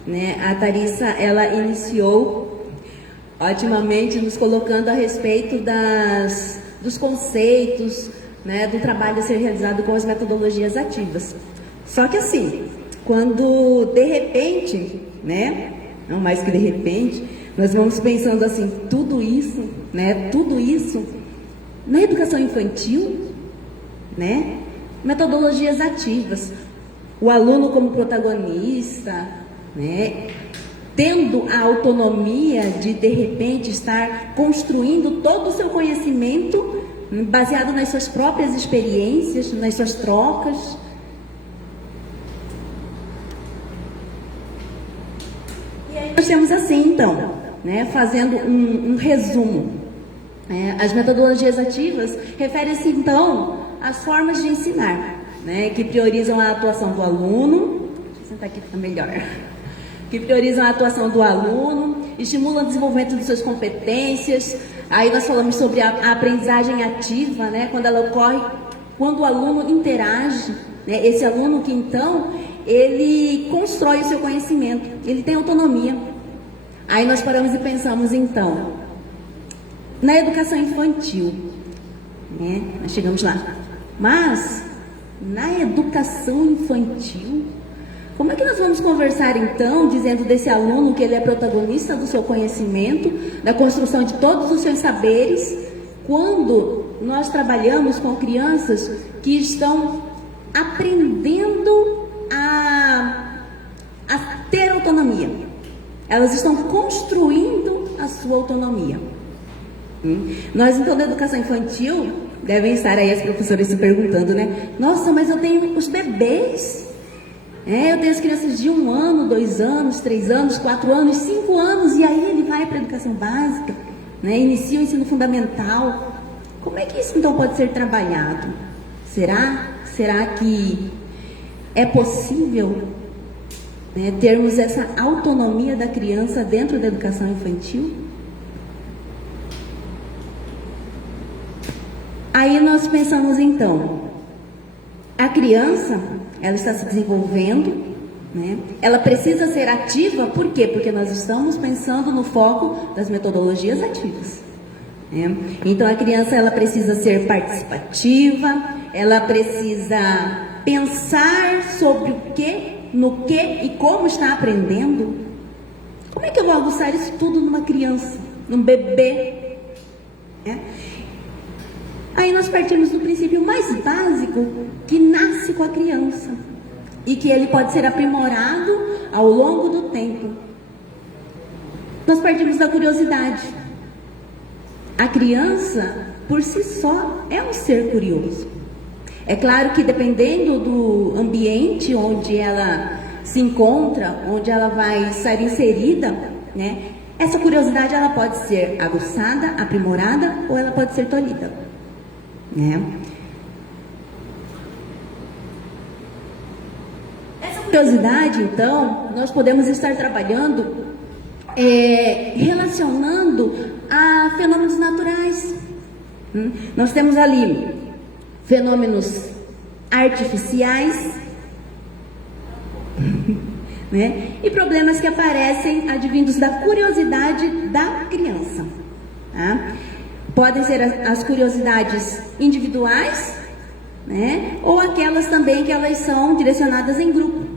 né? A Tharissa, ela iniciou otimamente nos colocando a respeito dos conceitos, né, do trabalho a ser realizado com as metodologias ativas. Só que assim, quando de repente, né, não mais que de repente, nós vamos pensando assim, tudo isso na educação infantil, né? Metodologias ativas, o aluno como protagonista, né? Tendo a autonomia de repente estar construindo todo o seu conhecimento baseado nas suas próprias experiências, nas suas trocas. E aí nós temos assim, então, né, fazendo um resumo. As metodologias ativas referem-se, então, às formas de ensinar, né, que priorizam a atuação do aluno, deixa eu sentar aqui para melhor, que priorizam a atuação do aluno, estimulam o desenvolvimento de suas competências. Aí nós falamos sobre a aprendizagem ativa, né, quando ela ocorre, quando o aluno interage, né, esse aluno que, então, ele constrói o seu conhecimento, ele tem autonomia. Aí nós paramos e pensamos, então, na educação infantil, né? Nós chegamos lá. Mas, na educação infantil, como é que nós vamos conversar, então, dizendo desse aluno que ele é protagonista do seu conhecimento, da construção de todos os seus saberes, quando nós trabalhamos com crianças que estão aprendendo a ter autonomia? Elas estão construindo a sua autonomia. Nós, então, da educação infantil, devem estar aí as professoras se perguntando, né? Nossa, mas eu tenho os bebês. Eu tenho as crianças de 1 ano, 2 anos, 3 anos, 4 anos, 5 anos, e aí ele vai para a educação básica, né? Inicia o ensino fundamental. Como é que isso, então, pode ser trabalhado? Será que é possível, né, termos essa autonomia da criança dentro da educação infantil? Aí nós pensamos, então, a criança, ela está se desenvolvendo, né? Ela precisa ser ativa, por quê? Porque nós estamos pensando no foco das metodologias ativas, né? Então a criança, ela precisa ser participativa, ela precisa pensar sobre o que no que e como está aprendendo, como é que eu vou aguçar isso tudo numa criança, num bebê? Aí nós partimos do princípio mais básico, que nasce com a criança e que ele pode ser aprimorado ao longo do tempo. Nós partimos da curiosidade. A criança, por si só, é um ser curioso. É claro que dependendo do ambiente onde ela se encontra, onde ela vai ser inserida, né, essa curiosidade ela pode ser aguçada, aprimorada, ou ela pode ser tolhida, né? Essa curiosidade, então, nós podemos estar trabalhando relacionando a fenômenos naturais. Nós temos ali fenômenos artificiais, né? E problemas que aparecem advindos da curiosidade da criança, tá? Podem ser as curiosidades individuais, né? Ou aquelas também que elas são direcionadas em grupo.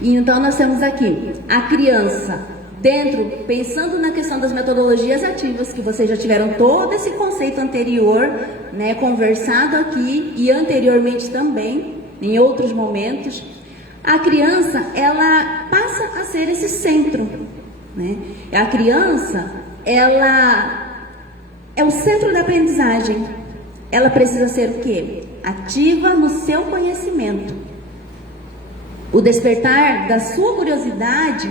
E então nós temos aqui a criança dentro, pensando na questão das metodologias ativas, que vocês já tiveram todo esse conceito anterior, né, conversado aqui e anteriormente também, em outros momentos. A criança, ela passa a ser esse centro, né? A criança, ela é o centro da aprendizagem. Ela precisa ser o quê? Ativa no seu conhecimento. O despertar da sua curiosidade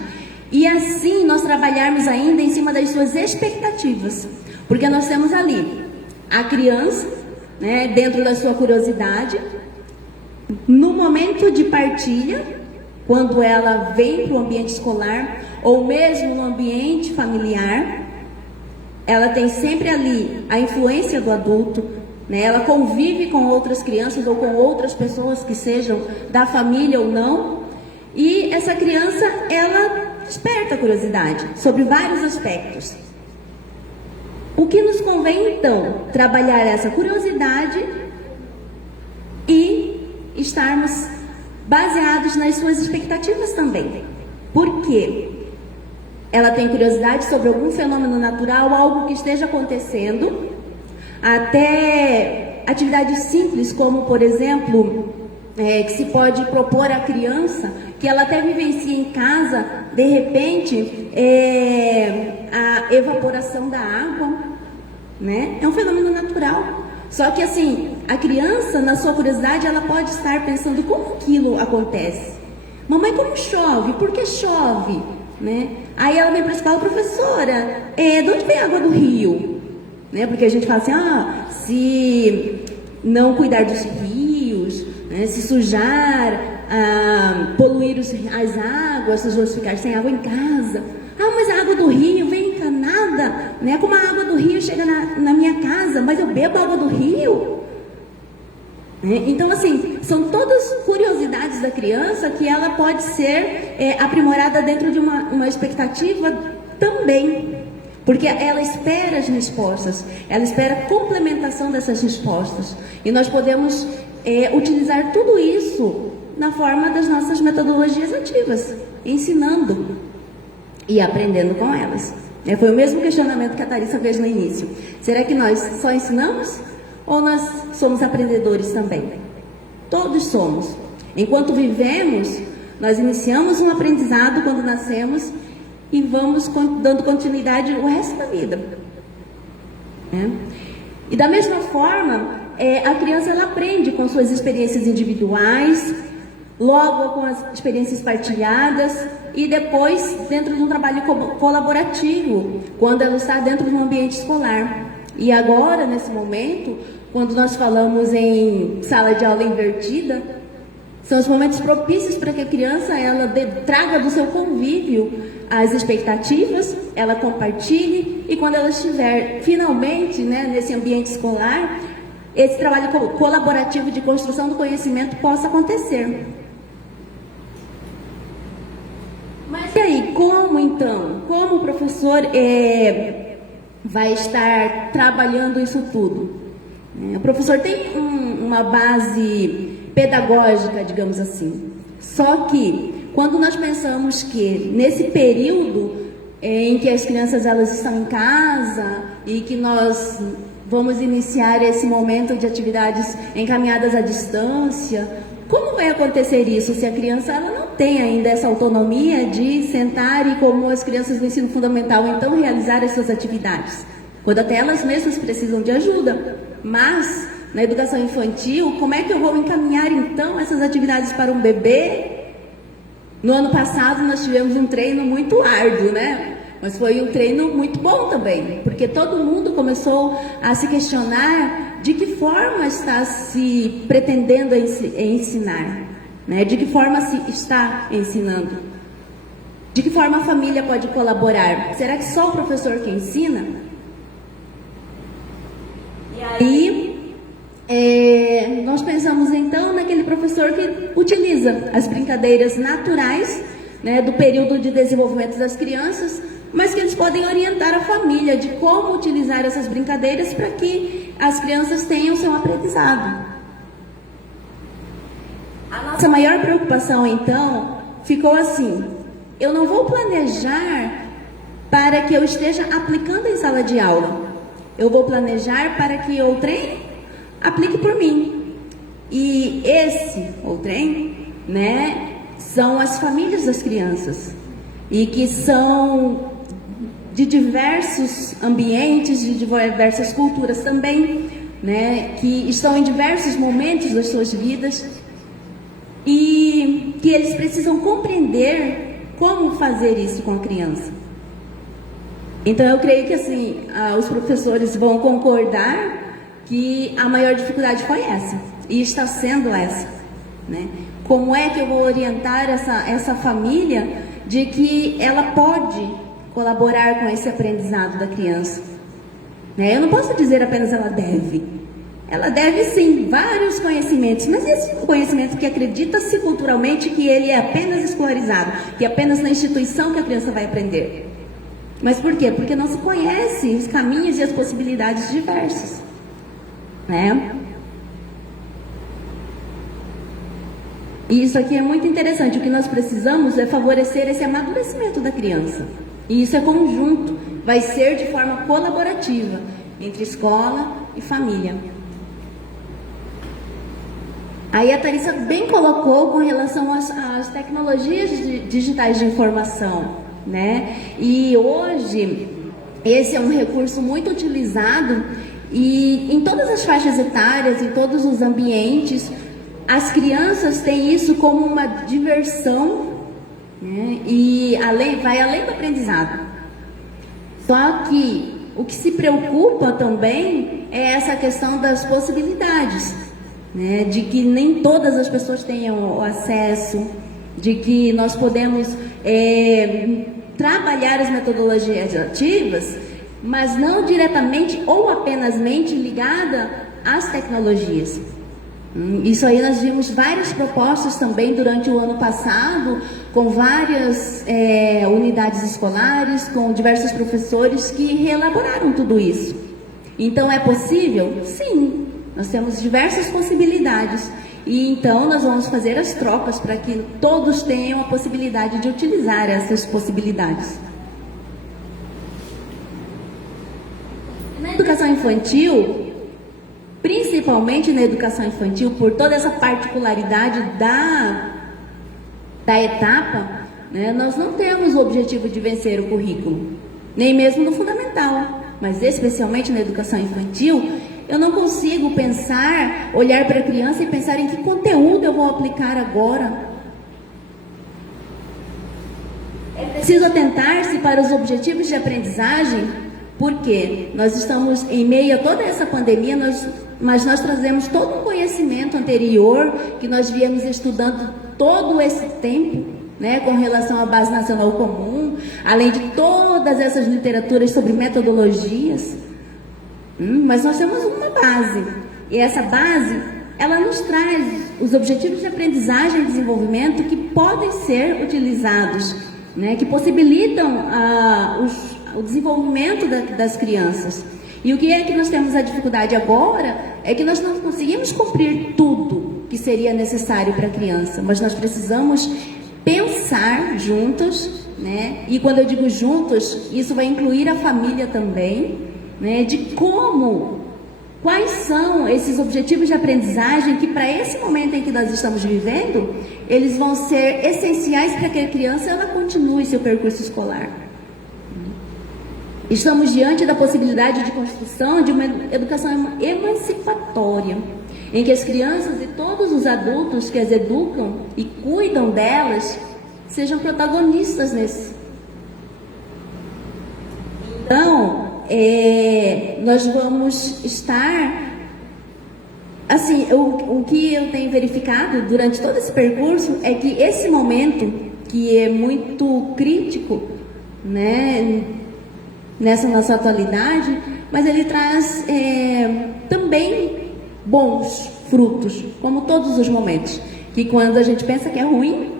e assim nós trabalharmos ainda em cima das suas expectativas. Porque nós temos ali a criança, né, dentro da sua curiosidade, no momento de partilha, quando ela vem para o ambiente escolar ou mesmo no ambiente familiar, ela tem sempre ali a influência do adulto, né? Ela convive com outras crianças ou com outras pessoas que sejam da família ou não, e essa criança, ela desperta a curiosidade sobre vários aspectos. O que nos convém então? Trabalhar essa curiosidade e estarmos baseados nas suas expectativas também. Por quê? Ela tem curiosidade sobre algum fenômeno natural, algo que esteja acontecendo, até atividades simples, como por exemplo, que se pode propor à criança, que ela até vivencia em casa, de repente, a evaporação da água, né? É um fenômeno natural. Só que assim, a criança, na sua curiosidade, ela pode estar pensando como aquilo acontece. Mamãe, como chove? Por que chove? Né? Aí ela vem para a escola, professora, de onde vem a água do rio? Né? Porque a gente fala assim, se não cuidar dos rios, né? Se sujar, poluir as águas, os outros ficar sem água em casa. Mas a água do rio vem encanada, né? Como a água do rio chega na minha casa, mas eu bebo a água do rio? Então, assim, são todas curiosidades da criança que ela pode ser aprimorada dentro de uma expectativa também. Porque ela espera as respostas, ela espera a complementação dessas respostas. E nós podemos utilizar tudo isso na forma das nossas metodologias ativas, ensinando e aprendendo com elas. Foi o mesmo questionamento que a Tharissa fez no início. Será que nós só ensinamos ou nós somos aprendedores também? Todos somos. Enquanto vivemos, nós iniciamos um aprendizado quando nascemos e vamos dando continuidade o resto da vida. E da mesma forma, a criança ela aprende com suas experiências individuais, logo com as experiências partilhadas e depois dentro de um trabalho colaborativo, quando ela está dentro de um ambiente escolar. E agora, nesse momento, quando nós falamos em sala de aula invertida, são os momentos propícios para que a criança ela traga do seu convívio as expectativas, ela compartilhe e quando ela estiver finalmente, né, nesse ambiente escolar, esse trabalho colaborativo de construção do conhecimento possa acontecer. Mas e aí, como então? Como o professor vai estar trabalhando isso tudo? O professor tem uma base pedagógica, digamos assim. Só que, quando nós pensamos que nesse período em que as crianças elas estão em casa e que nós vamos iniciar esse momento de atividades encaminhadas à distância, como vai acontecer isso se a criança ela não tem ainda essa autonomia de sentar e, como as crianças do ensino fundamental, então realizar as suas atividades? Quando até elas mesmas precisam de ajuda. Mas, na educação infantil, como é que eu vou encaminhar então essas atividades para um bebê? No ano passado nós tivemos um treino muito árduo, né? Mas foi um treino muito bom também, porque todo mundo começou a se questionar de que forma está se pretendendo ensinar, né? De que forma se está ensinando, de que forma a família pode colaborar. Será que só o professor que ensina? E aí nós pensamos então naquele professor que utiliza as brincadeiras naturais, né, do período de desenvolvimento das crianças, mas que eles podem orientar a família de como utilizar essas brincadeiras para que as crianças tenham seu aprendizado. A nossa maior preocupação, então, ficou assim: eu não vou planejar para que eu esteja aplicando em sala de aula. Eu vou planejar para que outrem aplique por mim. E esse outrem, né, são as famílias das crianças. E que são de diversos ambientes, de diversas culturas também, né, que estão em diversos momentos das suas vidas e que eles precisam compreender como fazer isso com a criança. Então eu creio que assim, os professores vão concordar que a maior dificuldade foi essa, e está sendo essa, né? Como é que eu vou orientar essa família de que ela pode colaborar com esse aprendizado da criança, né? Eu não posso dizer apenas ela deve. Ela deve sim vários conhecimentos, mas esse conhecimento que acredita-se culturalmente que ele é apenas escolarizado, que é apenas na instituição que a criança vai aprender. Mas por quê? Porque não se conhece os caminhos e as possibilidades diversas, né? E isso aqui é muito interessante. O que nós precisamos é favorecer esse amadurecimento da criança. E isso é conjunto, vai ser de forma colaborativa entre escola e família. Aí a Tharissa bem colocou com relação às tecnologias digitais de informação, né? E hoje esse é um recurso muito utilizado e em todas as faixas etárias, em todos os ambientes, as crianças têm isso como uma diversão, né? E vai além do aprendizado. Só que o que se preocupa também é essa questão das possibilidades, né? De que nem todas as pessoas tenham o acesso, de que nós podemos trabalhar as metodologias ativas, mas não diretamente ou apensamente ligada às tecnologias. Isso aí nós vimos várias propostas também durante o ano passado, com várias unidades escolares, com diversos professores que reelaboraram tudo isso. Então é possível? Sim, nós temos diversas possibilidades. E então nós vamos fazer as trocas para que todos tenham a possibilidade de utilizar essas possibilidades. Na educação infantil, principalmente na educação infantil, por toda essa particularidade da etapa, né, nós não temos o objetivo de vencer o currículo, nem mesmo no fundamental, mas especialmente na educação infantil, eu não consigo pensar, olhar para a criança e pensar em que conteúdo eu vou aplicar agora. É preciso atentar-se para os objetivos de aprendizagem, porque nós estamos em meio a toda essa pandemia, mas nós trazemos todo um conhecimento anterior que nós viemos estudando todo esse tempo, né, com relação à Base Nacional Comum, além de todas essas literaturas sobre metodologias. Mas nós temos uma base, e essa base, ela nos traz os objetivos de aprendizagem e desenvolvimento que podem ser utilizados, né, que possibilitam o desenvolvimento das crianças. E o que é que nós temos a dificuldade agora é que nós não conseguimos cumprir tudo que seria necessário para a criança, mas nós precisamos pensar juntos, né? E quando eu digo juntos, isso vai incluir a família também, né? De quais são esses objetivos de aprendizagem que para esse momento em que nós estamos vivendo, eles vão ser essenciais para que a criança ela continue seu percurso escolar. Estamos diante da possibilidade de construção de uma educação emancipatória, em que as crianças e todos os adultos que as educam e cuidam delas sejam protagonistas nesse. Então, nós vamos estar... Assim, o que eu tenho verificado durante todo esse percurso é que esse momento, que é muito crítico, né, nessa nossa atualidade, mas ele traz também bons frutos, como todos os momentos, que quando a gente pensa que é ruim,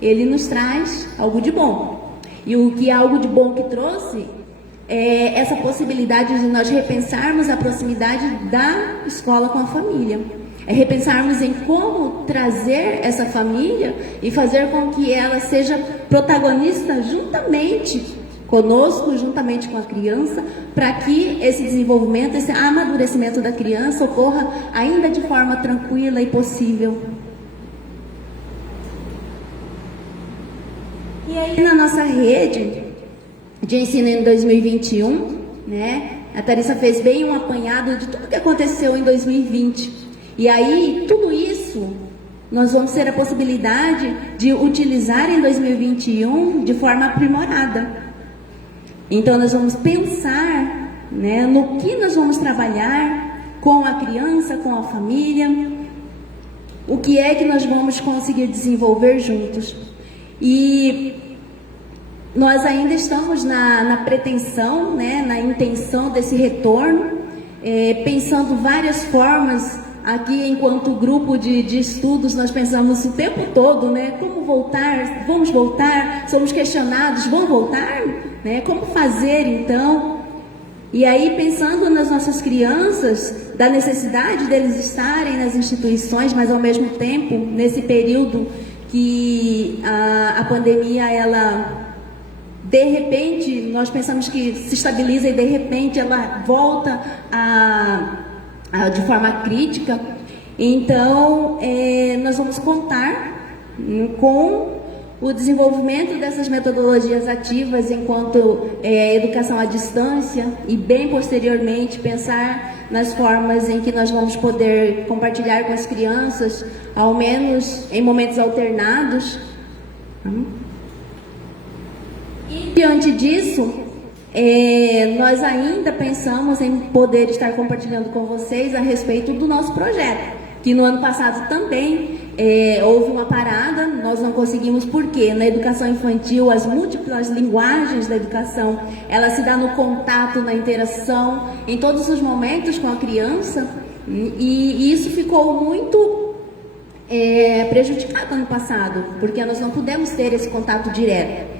ele nos traz algo de bom. E o que é algo de bom que trouxe é essa possibilidade de nós repensarmos a proximidade da escola com a família. É repensarmos em como trazer essa família e fazer com que ela seja protagonista juntamente conosco, juntamente com a criança, para que esse desenvolvimento, esse amadurecimento da criança ocorra ainda de forma tranquila e possível. E aí na nossa rede de ensino em 2021, né, a Tharissa fez bem um apanhado de tudo que aconteceu em 2020. E aí, tudo isso, nós vamos ter a possibilidade de utilizar em 2021 de forma aprimorada. Então, nós vamos pensar, né, no que nós vamos trabalhar com a criança, com a família, o que é que nós vamos conseguir desenvolver juntos. E nós ainda estamos na pretensão, né, na intenção desse retorno, pensando várias formas. Aqui, enquanto grupo de estudos, nós pensamos o tempo todo, né? Como voltar? Vamos voltar? Somos questionados, vão voltar? Né? Como fazer, então? E aí, pensando nas nossas crianças, da necessidade deles estarem nas instituições, mas ao mesmo tempo, nesse período que a pandemia, ela... De repente, nós pensamos que se estabiliza e de repente ela volta de forma crítica. Então, nós vamos contar com o desenvolvimento dessas metodologias ativas enquanto educação à distância e bem posteriormente pensar nas formas em que nós vamos poder compartilhar com as crianças, ao menos em momentos alternados. E diante disso, nós ainda pensamos em poder estar compartilhando com vocês a respeito do nosso projeto, que no ano passado também houve uma parada, nós não conseguimos, porque na educação infantil as múltiplas linguagens da educação, ela se dá no contato, na interação, em todos os momentos com a criança, e isso ficou muito prejudicado ano passado, porque nós não pudemos ter esse contato direto.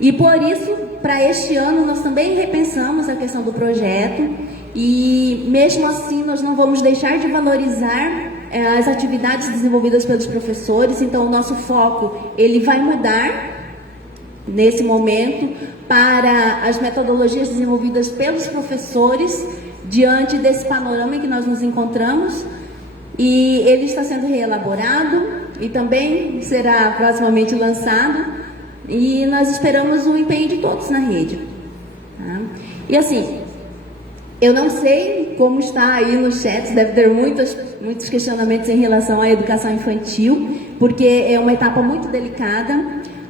E por isso, para este ano, nós também repensamos a questão do projeto e, mesmo assim, nós não vamos deixar de valorizar as atividades desenvolvidas pelos professores. Então, o nosso foco, ele vai mudar nesse momento para as metodologias desenvolvidas pelos professores diante desse panorama em que nós nos encontramos. E ele está sendo reelaborado e também será proximamente lançado. E nós esperamos o empenho de todos na rede. Tá? E assim, eu não sei como está aí no chat, deve ter muitos questionamentos em relação à educação infantil, porque é uma etapa muito delicada,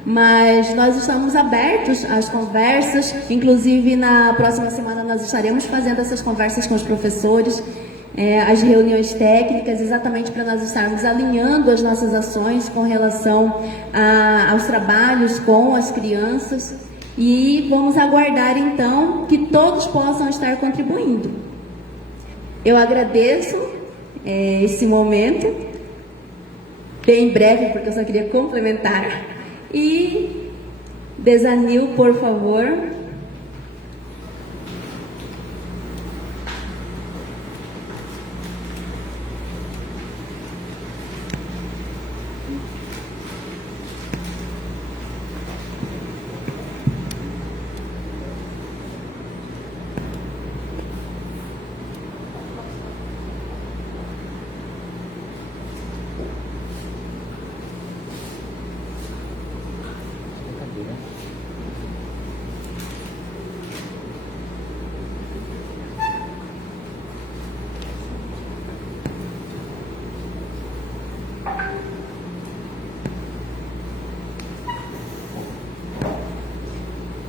mas nós estamos abertos às conversas, inclusive na próxima semana nós estaremos fazendo essas conversas com os professores, as reuniões técnicas, exatamente para nós estarmos alinhando as nossas ações com relação aos trabalhos com as crianças, e vamos aguardar então que todos possam estar contribuindo. Eu agradeço esse momento, bem breve, porque eu só queria complementar, e Desanil, por favor.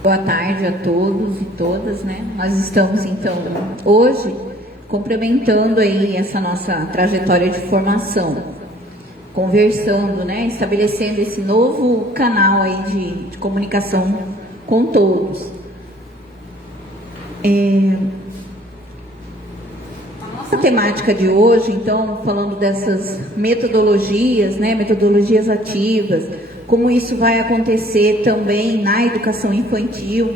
Boa tarde a todos e todas, né? Nós estamos, então, hoje, complementando aí essa nossa trajetória de formação, conversando, né? Estabelecendo esse novo canal aí de comunicação com todos. A nossa temática de hoje, então, falando dessas metodologias, né? Metodologias ativas, como isso vai acontecer também na educação infantil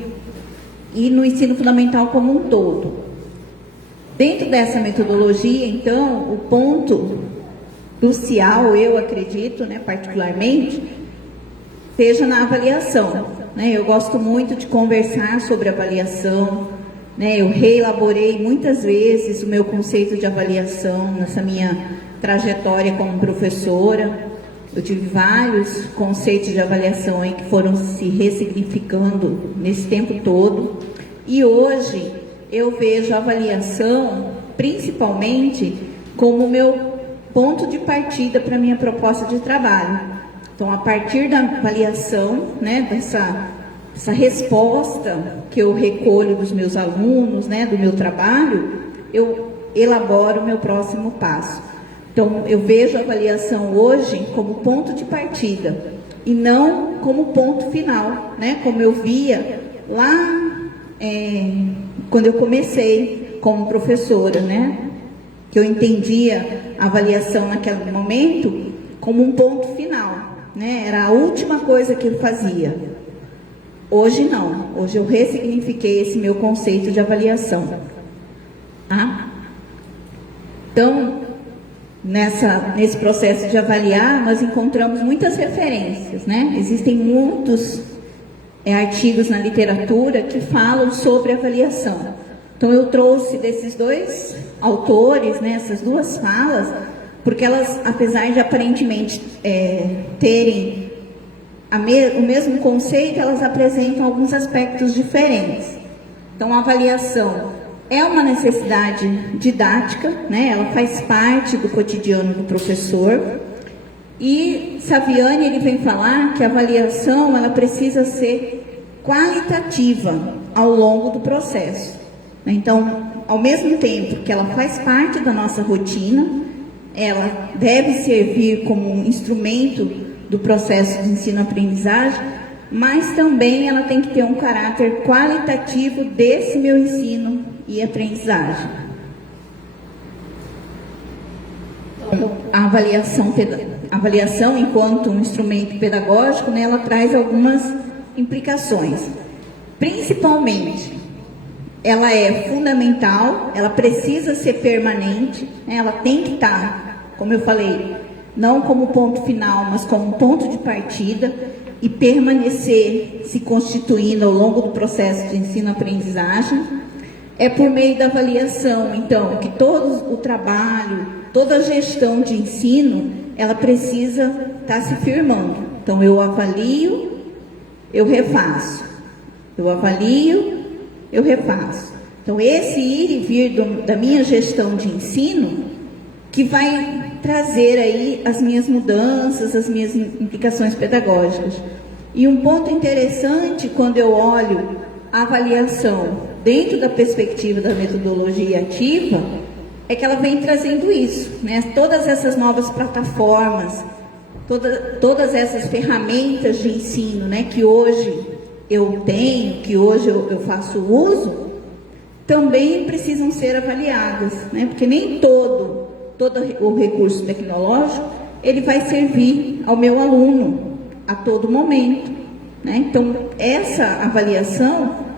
e no ensino fundamental como um todo. Dentro dessa metodologia, então, o ponto crucial, eu acredito, né, particularmente, seja na avaliação, né? Eu gosto muito de conversar sobre avaliação, né? Eu reelaborei muitas vezes o meu conceito de avaliação nessa minha trajetória como professora. Eu tive vários conceitos de avaliação aí que foram se ressignificando nesse tempo todo. E hoje eu vejo a avaliação principalmente como meu ponto de partida para a minha proposta de trabalho. Então, a partir da avaliação, né, dessa resposta que eu recolho dos meus alunos, né, do meu trabalho, eu elaboro o meu próximo passo. Então, eu vejo a avaliação hoje como ponto de partida e não como ponto final, né? Como eu via lá quando eu comecei como professora, né? Que eu entendia a avaliação naquele momento como um ponto final, né? Era a última coisa que eu fazia. Hoje não. Hoje eu ressignifiquei esse meu conceito de avaliação. Tá? Então, nesse processo de avaliar, nós encontramos muitas referências, né? Existem muitos artigos na literatura que falam sobre avaliação. Então, eu trouxe desses dois autores, né, essas duas falas, porque elas, apesar de aparentemente terem o mesmo conceito, elas apresentam alguns aspectos diferentes. Então, a avaliação é uma necessidade didática, né? Ela faz parte do cotidiano do professor. E Saviani, ele vem falar que a avaliação, ela precisa ser qualitativa ao longo do processo. Então, ao mesmo tempo que ela faz parte da nossa rotina, ela deve servir como um instrumento do processo de ensino-aprendizagem, mas também ela tem que ter um caráter qualitativo desse meu ensino e aprendizagem. Então, a avaliação enquanto um instrumento pedagógico, né, ela traz algumas implicações. Principalmente, ela é fundamental, ela precisa ser permanente, né, ela tem que estar, como eu falei, não como ponto final, mas como ponto de partida e permanecer se constituindo ao longo do processo de ensino-aprendizagem. É por meio da avaliação, então, que todo o trabalho, toda a gestão de ensino, ela precisa estar se firmando. Então, eu avalio, eu refaço. Eu avalio, eu refaço. Então, esse ir e vir da minha gestão de ensino, que vai trazer aí as minhas mudanças, as minhas implicações pedagógicas. E um ponto interessante, quando eu olho a avaliação dentro da perspectiva da metodologia ativa, é que ela vem trazendo isso, né? Todas essas novas plataformas, todas essas ferramentas de ensino, né, que hoje eu tenho, que hoje eu faço uso, também precisam ser avaliadas, né? Porque nem todo o recurso tecnológico, ele vai servir ao meu aluno a todo momento, né? Então, essa avaliação,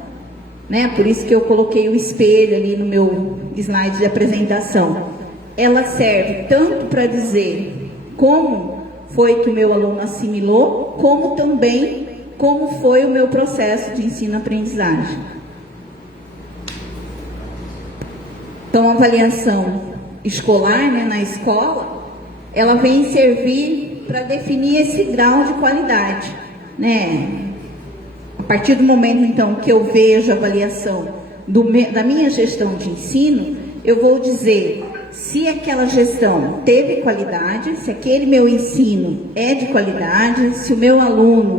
né, por isso que eu coloquei o espelho ali no meu slide de apresentação, ela serve tanto para dizer como foi que o meu aluno assimilou, como também como foi o meu processo de ensino-aprendizagem. Então, a avaliação escolar, né, na escola, ela vem servir para definir esse grau de qualidade, né? A partir do momento, então, que eu vejo a avaliação da minha gestão de ensino, eu vou dizer se aquela gestão teve qualidade, se aquele meu ensino é de qualidade, se o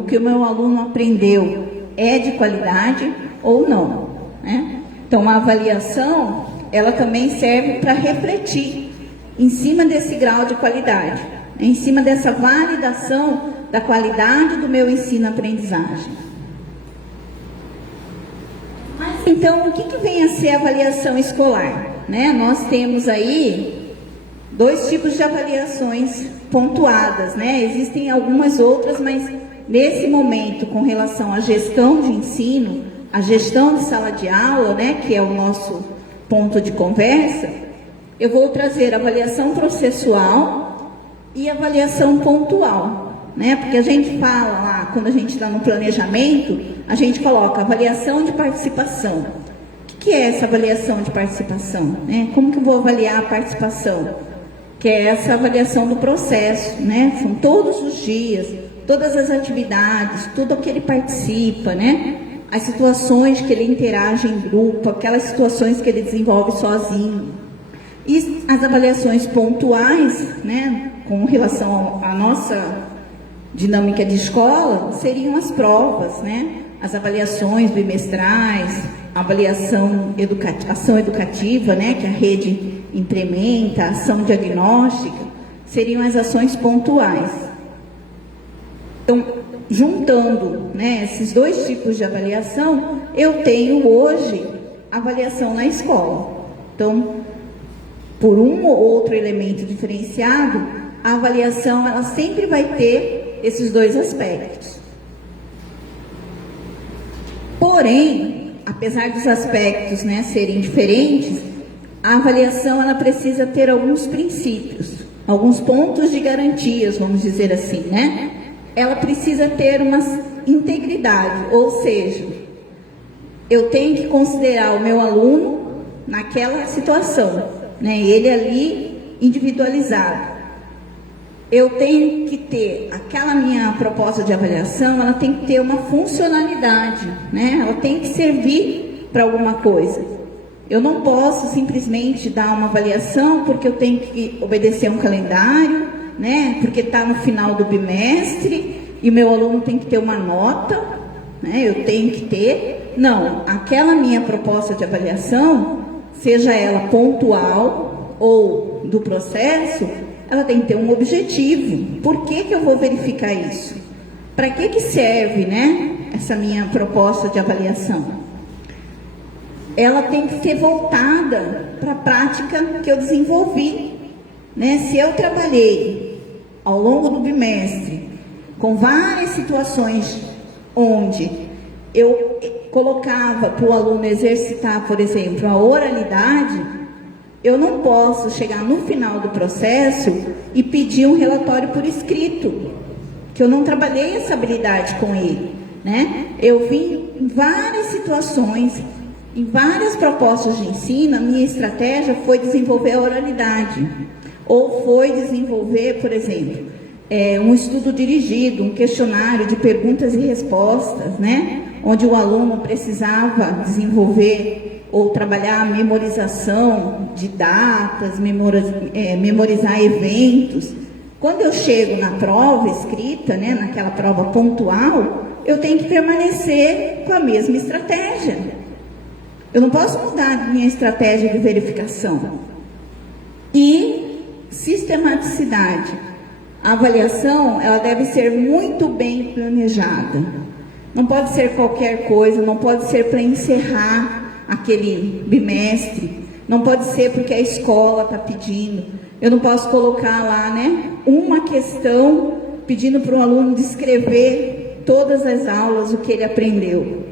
que o meu aluno aprendeu é de qualidade ou não, né? Então, a avaliação, ela também serve para refletir em cima desse grau de qualidade, em cima dessa validação da qualidade do meu ensino-aprendizagem. Então, o que vem a ser a avaliação escolar? Né? Nós temos aí 2 tipos de avaliações pontuadas, né? Existem algumas outras, mas nesse momento, com relação à gestão de ensino, a gestão de sala de aula, né, que é o nosso ponto de conversa, eu vou trazer avaliação processual e avaliação pontual, né? Porque a gente fala lá, quando a gente está no planejamento, a gente coloca avaliação de participação. O que é essa avaliação de participação, né? Como que eu vou avaliar a participação? Que é essa avaliação do processo, né? São todos os dias, todas as atividades, tudo o que ele participa, né? As situações que ele interage em grupo, aquelas situações que ele desenvolve sozinho. E as avaliações pontuais, né, com relação à nossa dinâmica de escola, seriam as provas, né? As avaliações bimestrais, a avaliação ação educativa, né, que a rede implementa, a ação diagnóstica, seriam as ações pontuais. Então, juntando, né, esses 2 tipos de avaliação, eu tenho hoje avaliação na escola. Então, por um ou outro elemento diferenciado, a avaliação ela sempre vai ter esses 2 aspectos. Porém, apesar dos aspectos, né, serem diferentes, a avaliação ela precisa ter alguns princípios, alguns pontos de garantias, vamos dizer assim, né? Ela precisa ter uma integridade, ou seja, eu tenho que considerar o meu aluno naquela situação, né? Ele ali individualizado. Eu tenho que ter, aquela minha proposta de avaliação, ela tem que ter uma funcionalidade, né? Ela tem que servir para alguma coisa. Eu não posso simplesmente dar uma avaliação porque eu tenho que obedecer um calendário, né? Porque está no final do bimestre e o meu aluno tem que ter uma nota, né? Eu tenho que ter. Não, aquela minha proposta de avaliação, seja ela pontual ou do processo, ela tem que ter um objetivo. Por que eu vou verificar isso? Para que serve, né, essa minha proposta de avaliação? Ela tem que ser voltada para a prática que eu desenvolvi, né? Se eu trabalhei ao longo do bimestre com várias situações onde eu colocava para o aluno exercitar, por exemplo, a oralidade, eu não posso chegar no final do processo e pedir um relatório por escrito, que eu não trabalhei essa habilidade com ele, né? Eu vi em várias situações, em várias propostas de ensino, a minha estratégia foi desenvolver a oralidade, ou foi desenvolver, por exemplo, um estudo dirigido, um questionário de perguntas e respostas, né? Onde o aluno precisava desenvolver ou trabalhar a memorização de datas, memorizar eventos. Quando eu chego na prova escrita, né, naquela prova pontual, eu tenho que permanecer com a mesma estratégia. Eu não posso mudar a minha estratégia de verificação. E sistematicidade. A avaliação, ela deve ser muito bem planejada. Não pode ser qualquer coisa, não pode ser para encerrar aquele bimestre, não pode ser porque a escola está pedindo. Eu não posso colocar lá, né, uma questão pedindo para o aluno descrever todas as aulas, o que ele aprendeu.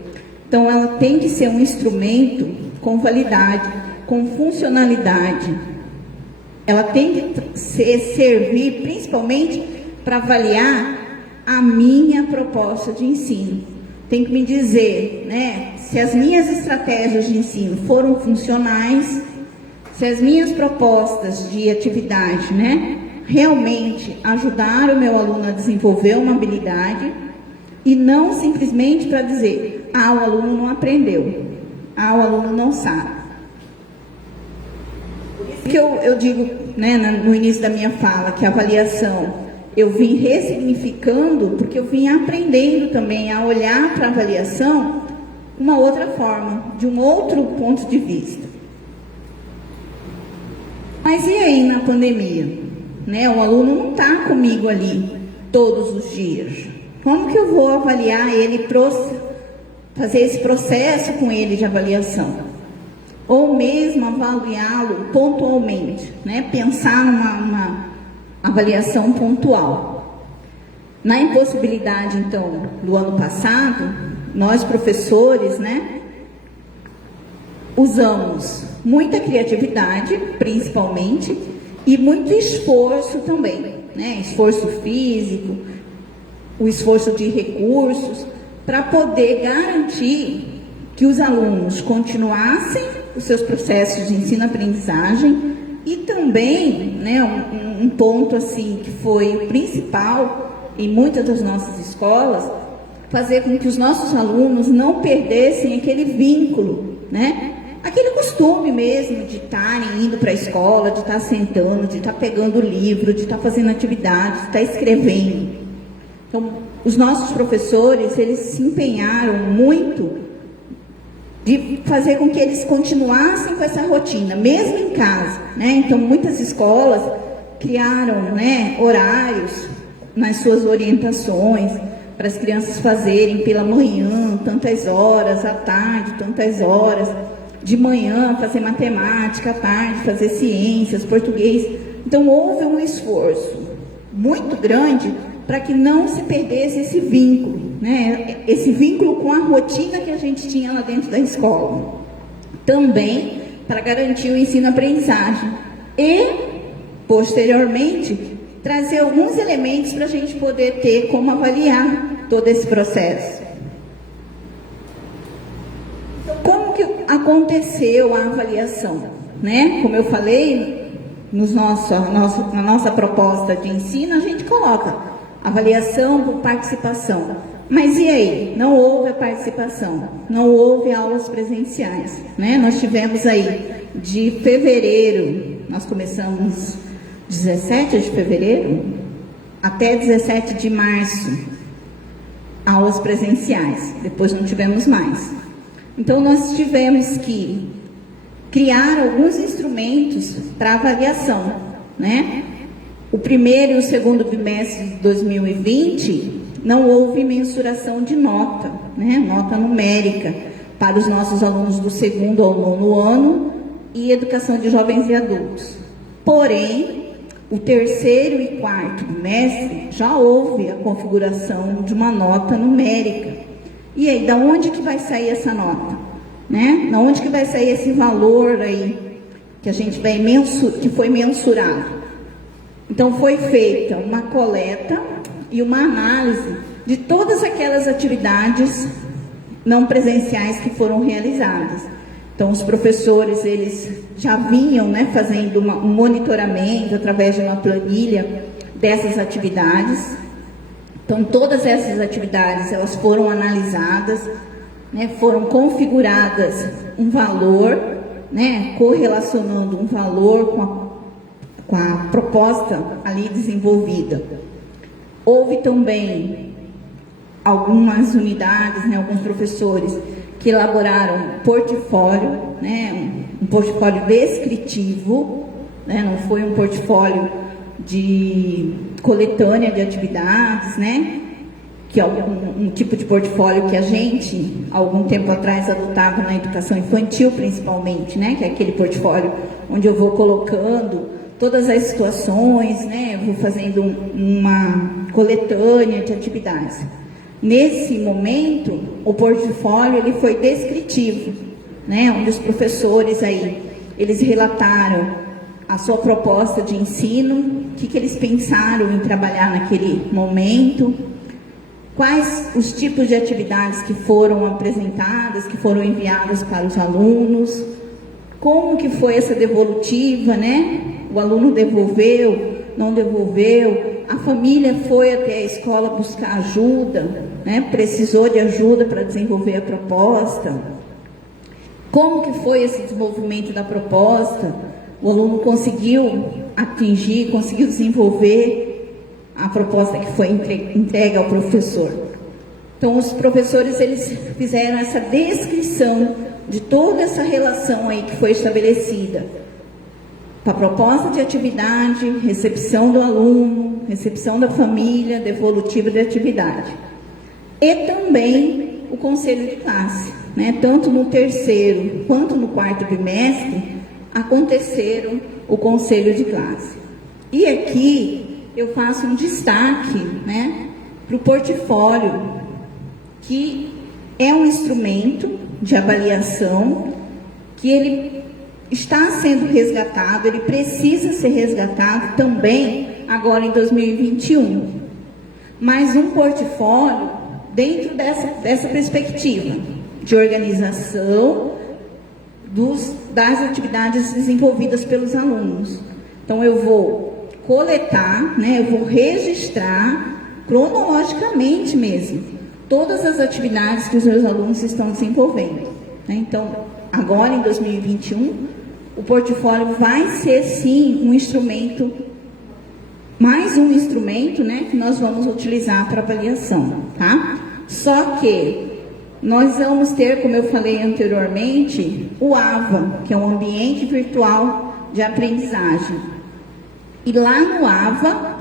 Então, ela tem que ser um instrumento com validade, com funcionalidade. Ela tem que servir principalmente para avaliar a minha proposta de ensino. Tem que me dizer, né, se as minhas estratégias de ensino foram funcionais, se as minhas propostas de atividade, né, realmente ajudaram o meu aluno a desenvolver uma habilidade, e não simplesmente para dizer, o aluno não aprendeu, o aluno não sabe. Por isso que eu digo, né, no início da minha fala, que a avaliação, eu vim ressignificando, porque eu vim aprendendo também a olhar para a avaliação de uma outra forma, de um outro ponto de vista. Mas e aí na pandemia? Né? O aluno não está comigo ali todos os dias. Como que eu vou avaliar ele, fazer esse processo com ele de avaliação? Ou mesmo avaliá-lo pontualmente, né? Pensar numa avaliação pontual. Na impossibilidade, então, do ano passado, nós professores, né, usamos muita criatividade, principalmente, e muito esforço também, né? Esforço físico, o esforço de recursos, para poder garantir que os alunos continuassem os seus processos de ensino-aprendizagem e também, né, um ponto assim que foi principal em muitas das nossas escolas, fazer com que os nossos alunos não perdessem aquele vínculo, né? Aquele costume mesmo de estarem indo para a escola, de estar sentando, de estar pegando o livro, de estar fazendo atividades, de estar escrevendo. Então, os nossos professores, eles se empenharam muito de fazer com que eles continuassem com essa rotina, mesmo em casa, né? Então, muitas escolas criaram, né, horários nas suas orientações para as crianças fazerem pela manhã, tantas horas, à tarde, tantas horas, de manhã fazer matemática, à tarde fazer ciências, português. Então, houve um esforço muito grande para que não se perdesse esse vínculo, né? Esse vínculo com a rotina que a gente tinha lá dentro da escola. Também para garantir o ensino-aprendizagem. E, posteriormente, trazer alguns elementos para a gente poder ter como avaliar todo esse processo. Como que aconteceu a avaliação? Né? Como eu falei, na nossa proposta de ensino, a gente coloca avaliação por participação. Mas e aí? Não houve a participação, não houve aulas presenciais, né? Nós tivemos aí de fevereiro, nós começamos 17 de fevereiro até 17 de março, aulas presenciais, depois não tivemos mais. Então nós tivemos que criar alguns instrumentos para avaliação, né? O primeiro e o segundo bimestre de 2020 não houve mensuração de nota, né? Nota numérica para os nossos alunos do segundo ao nono ano e educação de jovens e adultos. Porém, o terceiro e quarto bimestre já houve a configuração de uma nota numérica. E aí, da onde que vai sair essa nota? Né? Da onde que vai sair esse valor aí que a gente vai que foi mensurado? Então, foi feita uma coleta e uma análise de todas aquelas atividades não presenciais que foram realizadas. Então, os professores, eles já vinham, né, fazendo um monitoramento através de uma planilha dessas atividades. Então, todas essas atividades, elas foram analisadas, né, foram configuradas um valor, né, correlacionando um valor com a proposta ali desenvolvida. Houve também algumas unidades, né, alguns professores que elaboraram portfólio, né, um portfólio descritivo, né, não foi um portfólio de coletânea de atividades, né, que é um tipo de portfólio que a gente, há algum tempo atrás, adotava na educação infantil, principalmente, né, que é aquele portfólio onde eu vou colocando todas as situações, né, eu vou fazendo uma coletânea de atividades. Nesse momento, o portfólio ele foi descritivo, né, onde os professores aí, eles relataram a sua proposta de ensino, o que eles pensaram em trabalhar naquele momento, quais os tipos de atividades que foram apresentadas, que foram enviadas para os alunos, como que foi essa devolutiva, né? O aluno devolveu, não devolveu, a família foi até a escola buscar ajuda, né? Precisou de ajuda para desenvolver a proposta. Como que foi esse desenvolvimento da proposta? O aluno conseguiu atingir, conseguiu desenvolver a proposta que foi entregue ao professor. Então, os professores, eles fizeram essa descrição de toda essa relação aí que foi estabelecida. A proposta de atividade, recepção do aluno, recepção da família, devolutiva de atividade. E também o conselho de classe, né? Tanto no terceiro quanto no quarto bimestre, aconteceram o conselho de classe. E aqui eu faço um destaque, né, para o portfólio, que é um instrumento de avaliação que ele está sendo resgatado, ele precisa ser resgatado também agora em 2021. Mas um portfólio dentro dessa perspectiva de organização das atividades desenvolvidas pelos alunos. Então, eu vou coletar, né, eu vou registrar cronologicamente mesmo todas as atividades que os meus alunos estão desenvolvendo, né? Então, agora em 2021, o portfólio vai ser sim um instrumento, mais um instrumento, né, que nós vamos utilizar para avaliação, tá? Só que nós vamos ter, como eu falei anteriormente, o AVA, que é um ambiente virtual de aprendizagem. E lá no AVA,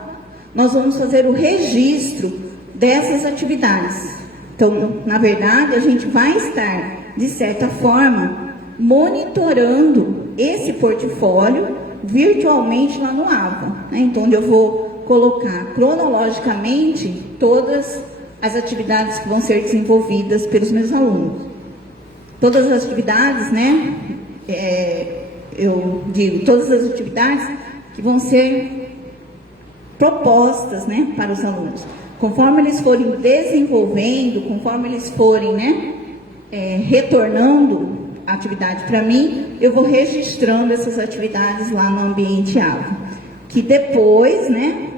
nós vamos fazer o registro dessas atividades. Então, na verdade, a gente vai estar, de certa forma, monitorando esse portfólio virtualmente lá no AVA, né? Então, eu vou colocar cronologicamente todas as atividades que vão ser desenvolvidas pelos meus alunos. Todas as atividades, né? Eu digo, todas as atividades que vão ser propostas, né, para os alunos. Conforme eles forem desenvolvendo, conforme eles forem, né, retornando a atividade para mim, eu vou registrando essas atividades lá no ambiente AVA. Que depois, né,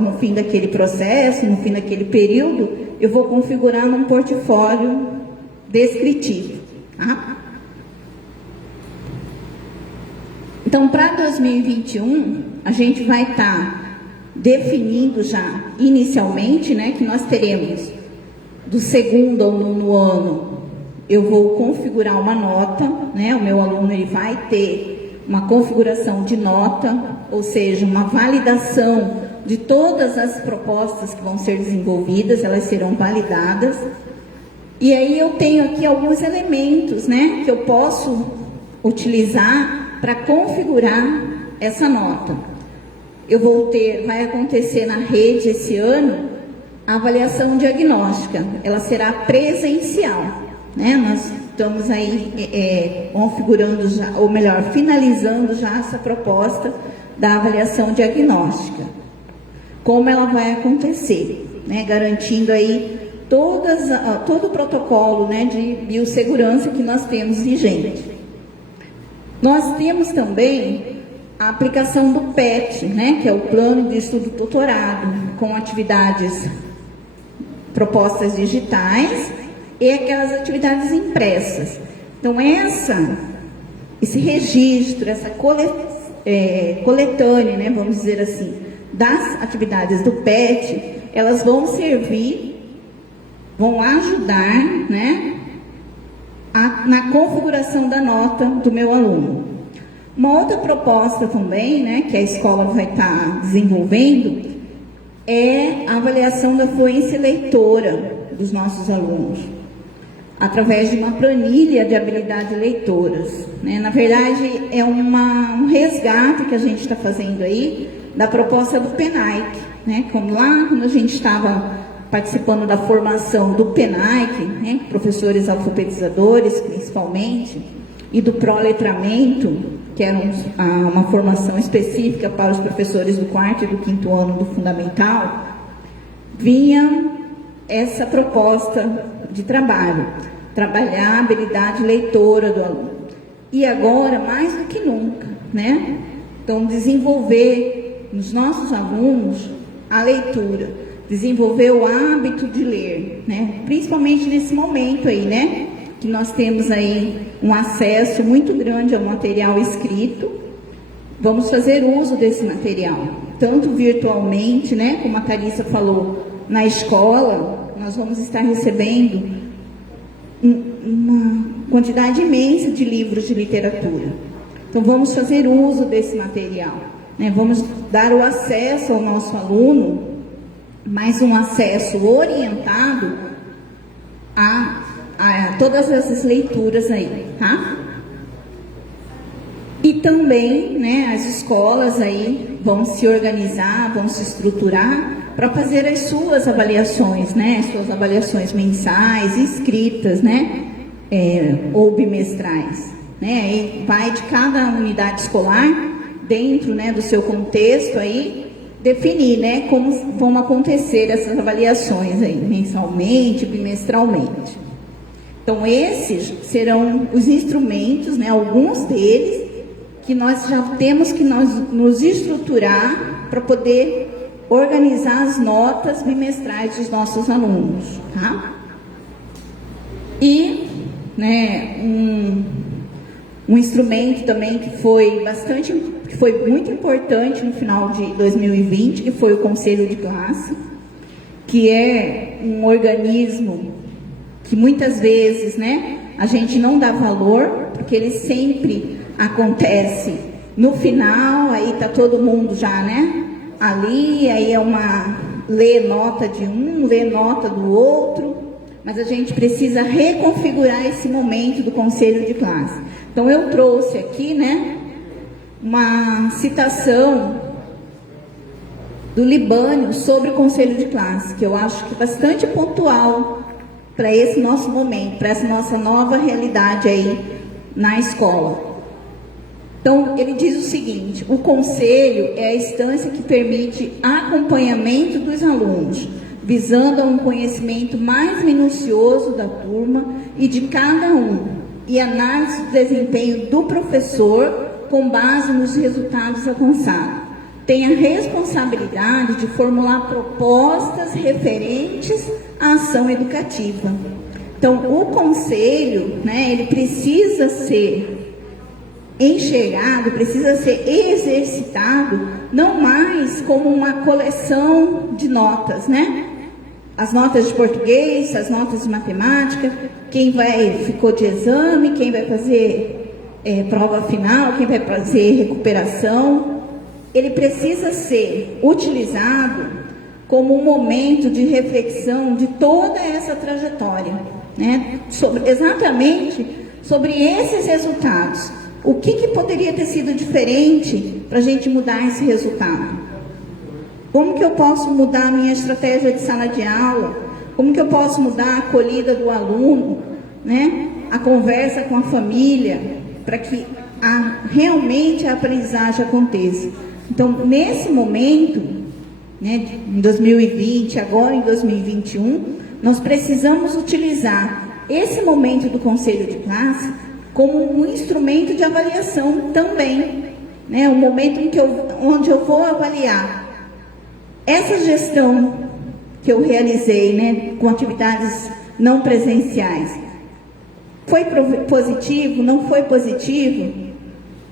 no fim daquele processo, no fim daquele período, eu vou configurar num portfólio descritivo, tá? Então, para 2021, a gente vai estar definindo já inicialmente, né, que nós teremos do segundo ao nono ano, eu vou configurar uma nota, né, o meu aluno ele vai ter uma configuração de nota, ou seja, uma validação de todas as propostas que vão ser desenvolvidas, elas serão validadas. E aí eu tenho aqui alguns elementos, né, que eu posso utilizar para configurar essa nota. Vai acontecer na rede esse ano a avaliação diagnóstica, ela será presencial, né? Nós estamos aí configurando já, ou melhor, finalizando já essa proposta da avaliação diagnóstica. Como ela vai acontecer, né? Garantindo aí todo o protocolo, né, de biossegurança que nós temos vigente. Nós temos também a aplicação do PET, né, que é o Plano de Estudo Tutorado, com atividades propostas digitais e aquelas atividades impressas. Então, esse registro, essa coletânea, né, vamos dizer assim, das atividades do PET, elas vão ajudar, né, na configuração da nota do meu aluno. Uma outra proposta também, né, que a escola vai estar desenvolvendo, é a avaliação da fluência leitora dos nossos alunos, através de uma planilha de habilidades leitoras, né? Na verdade, é um resgate que a gente está fazendo aí da proposta do PENAIC, né? Como lá, quando a gente estava participando da formação do PENAIC, né, professores alfabetizadores principalmente, e do pró-letramento, que era uma formação específica para os professores do 4º e do 5º ano do Fundamental, vinha essa proposta de trabalho, trabalhar a habilidade leitora do aluno. E agora, mais do que nunca, né? Então, desenvolver nos nossos alunos a leitura, desenvolver o hábito de ler, né? Principalmente nesse momento aí, né? Que nós temos aí um acesso muito grande ao material escrito, vamos fazer uso desse material. tanto virtualmente, né, como a Carissa falou, na escola, nós vamos estar recebendo uma quantidade imensa de livros de literatura. Então, vamos fazer uso desse material, né? Vamos dar o acesso ao nosso aluno, mas um acesso orientado a todas essas leituras aí, tá? E também, né, as escolas aí vão se organizar, vão se estruturar para fazer as suas avaliações, né, as suas avaliações mensais, escritas, né, ou bimestrais, né, aí vai de cada unidade escolar, dentro, né, do seu contexto aí, definir, né, como vão acontecer essas avaliações aí, mensalmente, bimestralmente. Então, esses serão os instrumentos, né, alguns deles, que nós já temos que nos estruturar para poder organizar as notas bimestrais dos nossos alunos, tá? E, né, um instrumento também que foi muito importante no final de 2020, que foi o Conselho de Classe, que é um organismo que muitas vezes, né, a gente não dá valor, porque ele sempre acontece no final, aí tá todo mundo já, né, ali, aí é lê nota de um, lê nota do outro, mas a gente precisa reconfigurar esse momento do conselho de classe. Então, eu trouxe aqui, né, uma citação do Libânio sobre o conselho de classe, que eu acho que é bastante pontual para esse nosso momento, para essa nossa nova realidade aí na escola. Então, ele diz o seguinte: o conselho é a instância que permite acompanhamento dos alunos, visando a um conhecimento mais minucioso da turma e de cada um, e análise do desempenho do professor com base nos resultados alcançados. Tem a responsabilidade de formular propostas referentes à ação educativa. Então, o conselho, né, ele precisa ser enxergado, precisa ser exercitado, não mais como uma coleção de notas, né? As notas de português, as notas de matemática, quem ficou de exame, quem vai fazer prova final, quem vai fazer recuperação. Ele precisa ser utilizado como um momento de reflexão de toda essa trajetória, né? Exatamente sobre esses resultados. O que poderia ter sido diferente para a gente mudar esse resultado? Como que eu posso mudar a minha estratégia de sala de aula? Como que eu posso mudar a acolhida do aluno, né? A conversa com a família, para que realmente a aprendizagem aconteça? Então, nesse momento, né, em 2020, agora em 2021, nós precisamos utilizar esse momento do conselho de classe como um instrumento de avaliação também, né? Um momento onde eu vou avaliar essa gestão que eu realizei, né, com atividades não presenciais. Foi positivo? Não foi positivo?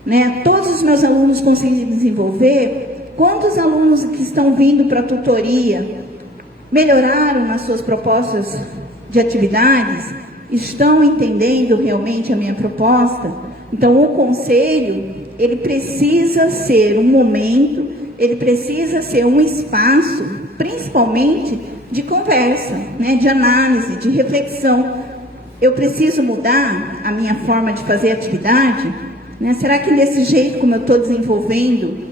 Né? Todos os meus alunos conseguiram desenvolver? Quantos alunos que estão vindo para a tutoria melhoraram nas suas propostas de atividades? Estão entendendo realmente a minha proposta? Então, o conselho, ele precisa ser um momento, ele precisa ser um espaço, principalmente de conversa, né, de análise, de reflexão. Eu preciso mudar a minha forma de fazer atividade? Né? Será que desse jeito como eu estou desenvolvendo,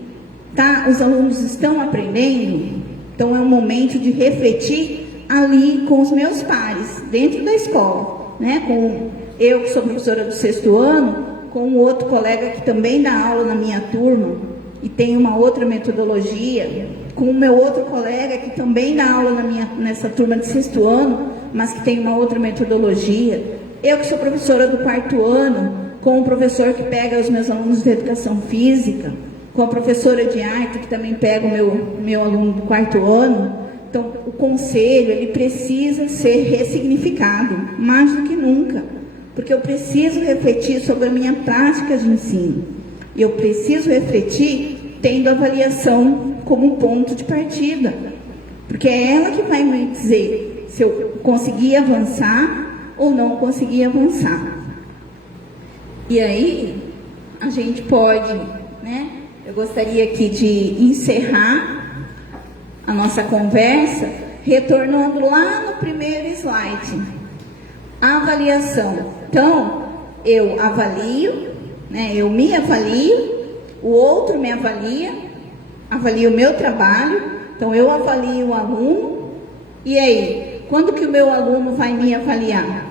os alunos estão aprendendo? Então, é um momento de refletir ali com os meus pares, dentro da escola. Né, com eu que sou professora do 6º ano, com um outro colega que também dá aula na minha turma e tem uma outra metodologia, com o meu outro colega que também dá aula nessa turma de 6º ano, mas que tem uma outra metodologia, eu que sou professora do 4º ano, com o professor que pega os meus alunos de educação física, com a professora de arte que também pega o meu aluno do 4º ano. Então, o conselho, ele precisa ser ressignificado, mais do que nunca, porque eu preciso refletir sobre a minha prática de ensino. E eu preciso refletir tendo avaliação como um ponto de partida, porque é ela que vai me dizer se eu consegui avançar ou não consegui avançar. E aí, a gente pode, né? Eu gostaria aqui de encerrar a nossa conversa retornando lá no primeiro slide, a avaliação. Então, eu avalio, né? Eu me avalio, o outro me avalia o meu trabalho. Então, eu avalio o aluno. E aí, quando que o meu aluno vai me avaliar?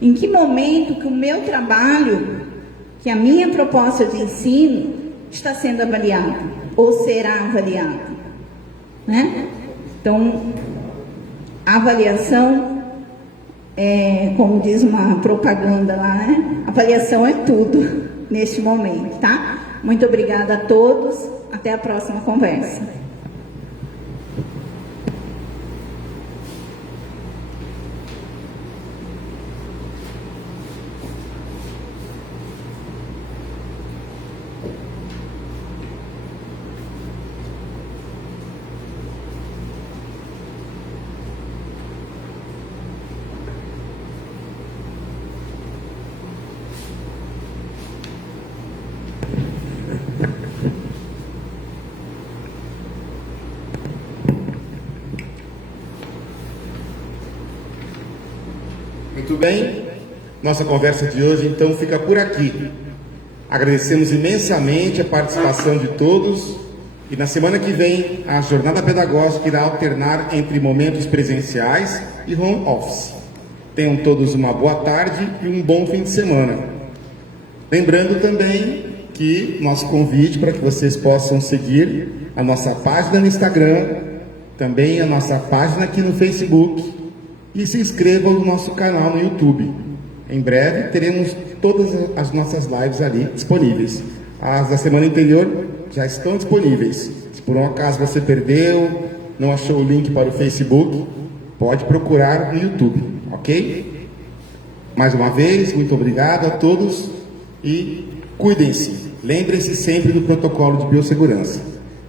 Em que momento que o meu trabalho, que a minha proposta de ensino está sendo avaliado ou será avaliado, né? Então, a avaliação é, como diz uma propaganda lá, né? Avaliação é tudo neste momento, tá? Muito obrigada a todos. Até a próxima conversa. Muito bem, nossa conversa de hoje então fica por aqui. Agradecemos imensamente a participação de todos e na semana que vem a jornada pedagógica irá alternar entre momentos presenciais e home office. Tenham todos uma boa tarde e um bom fim de semana. Lembrando também que nosso convite para que vocês possam seguir a nossa página no Instagram, também a nossa página aqui no Facebook, e se inscrevam no nosso canal no YouTube. Em breve teremos todas as nossas lives ali disponíveis. As da semana anterior já estão disponíveis. Se por um acaso você perdeu, não achou o link para o Facebook, pode procurar no YouTube, ok? Mais uma vez, muito obrigado a todos e cuidem-se. Lembrem-se sempre do protocolo de biossegurança.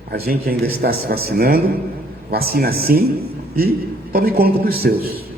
A gente ainda está se vacinando, vacina sim, e tome conta dos seus.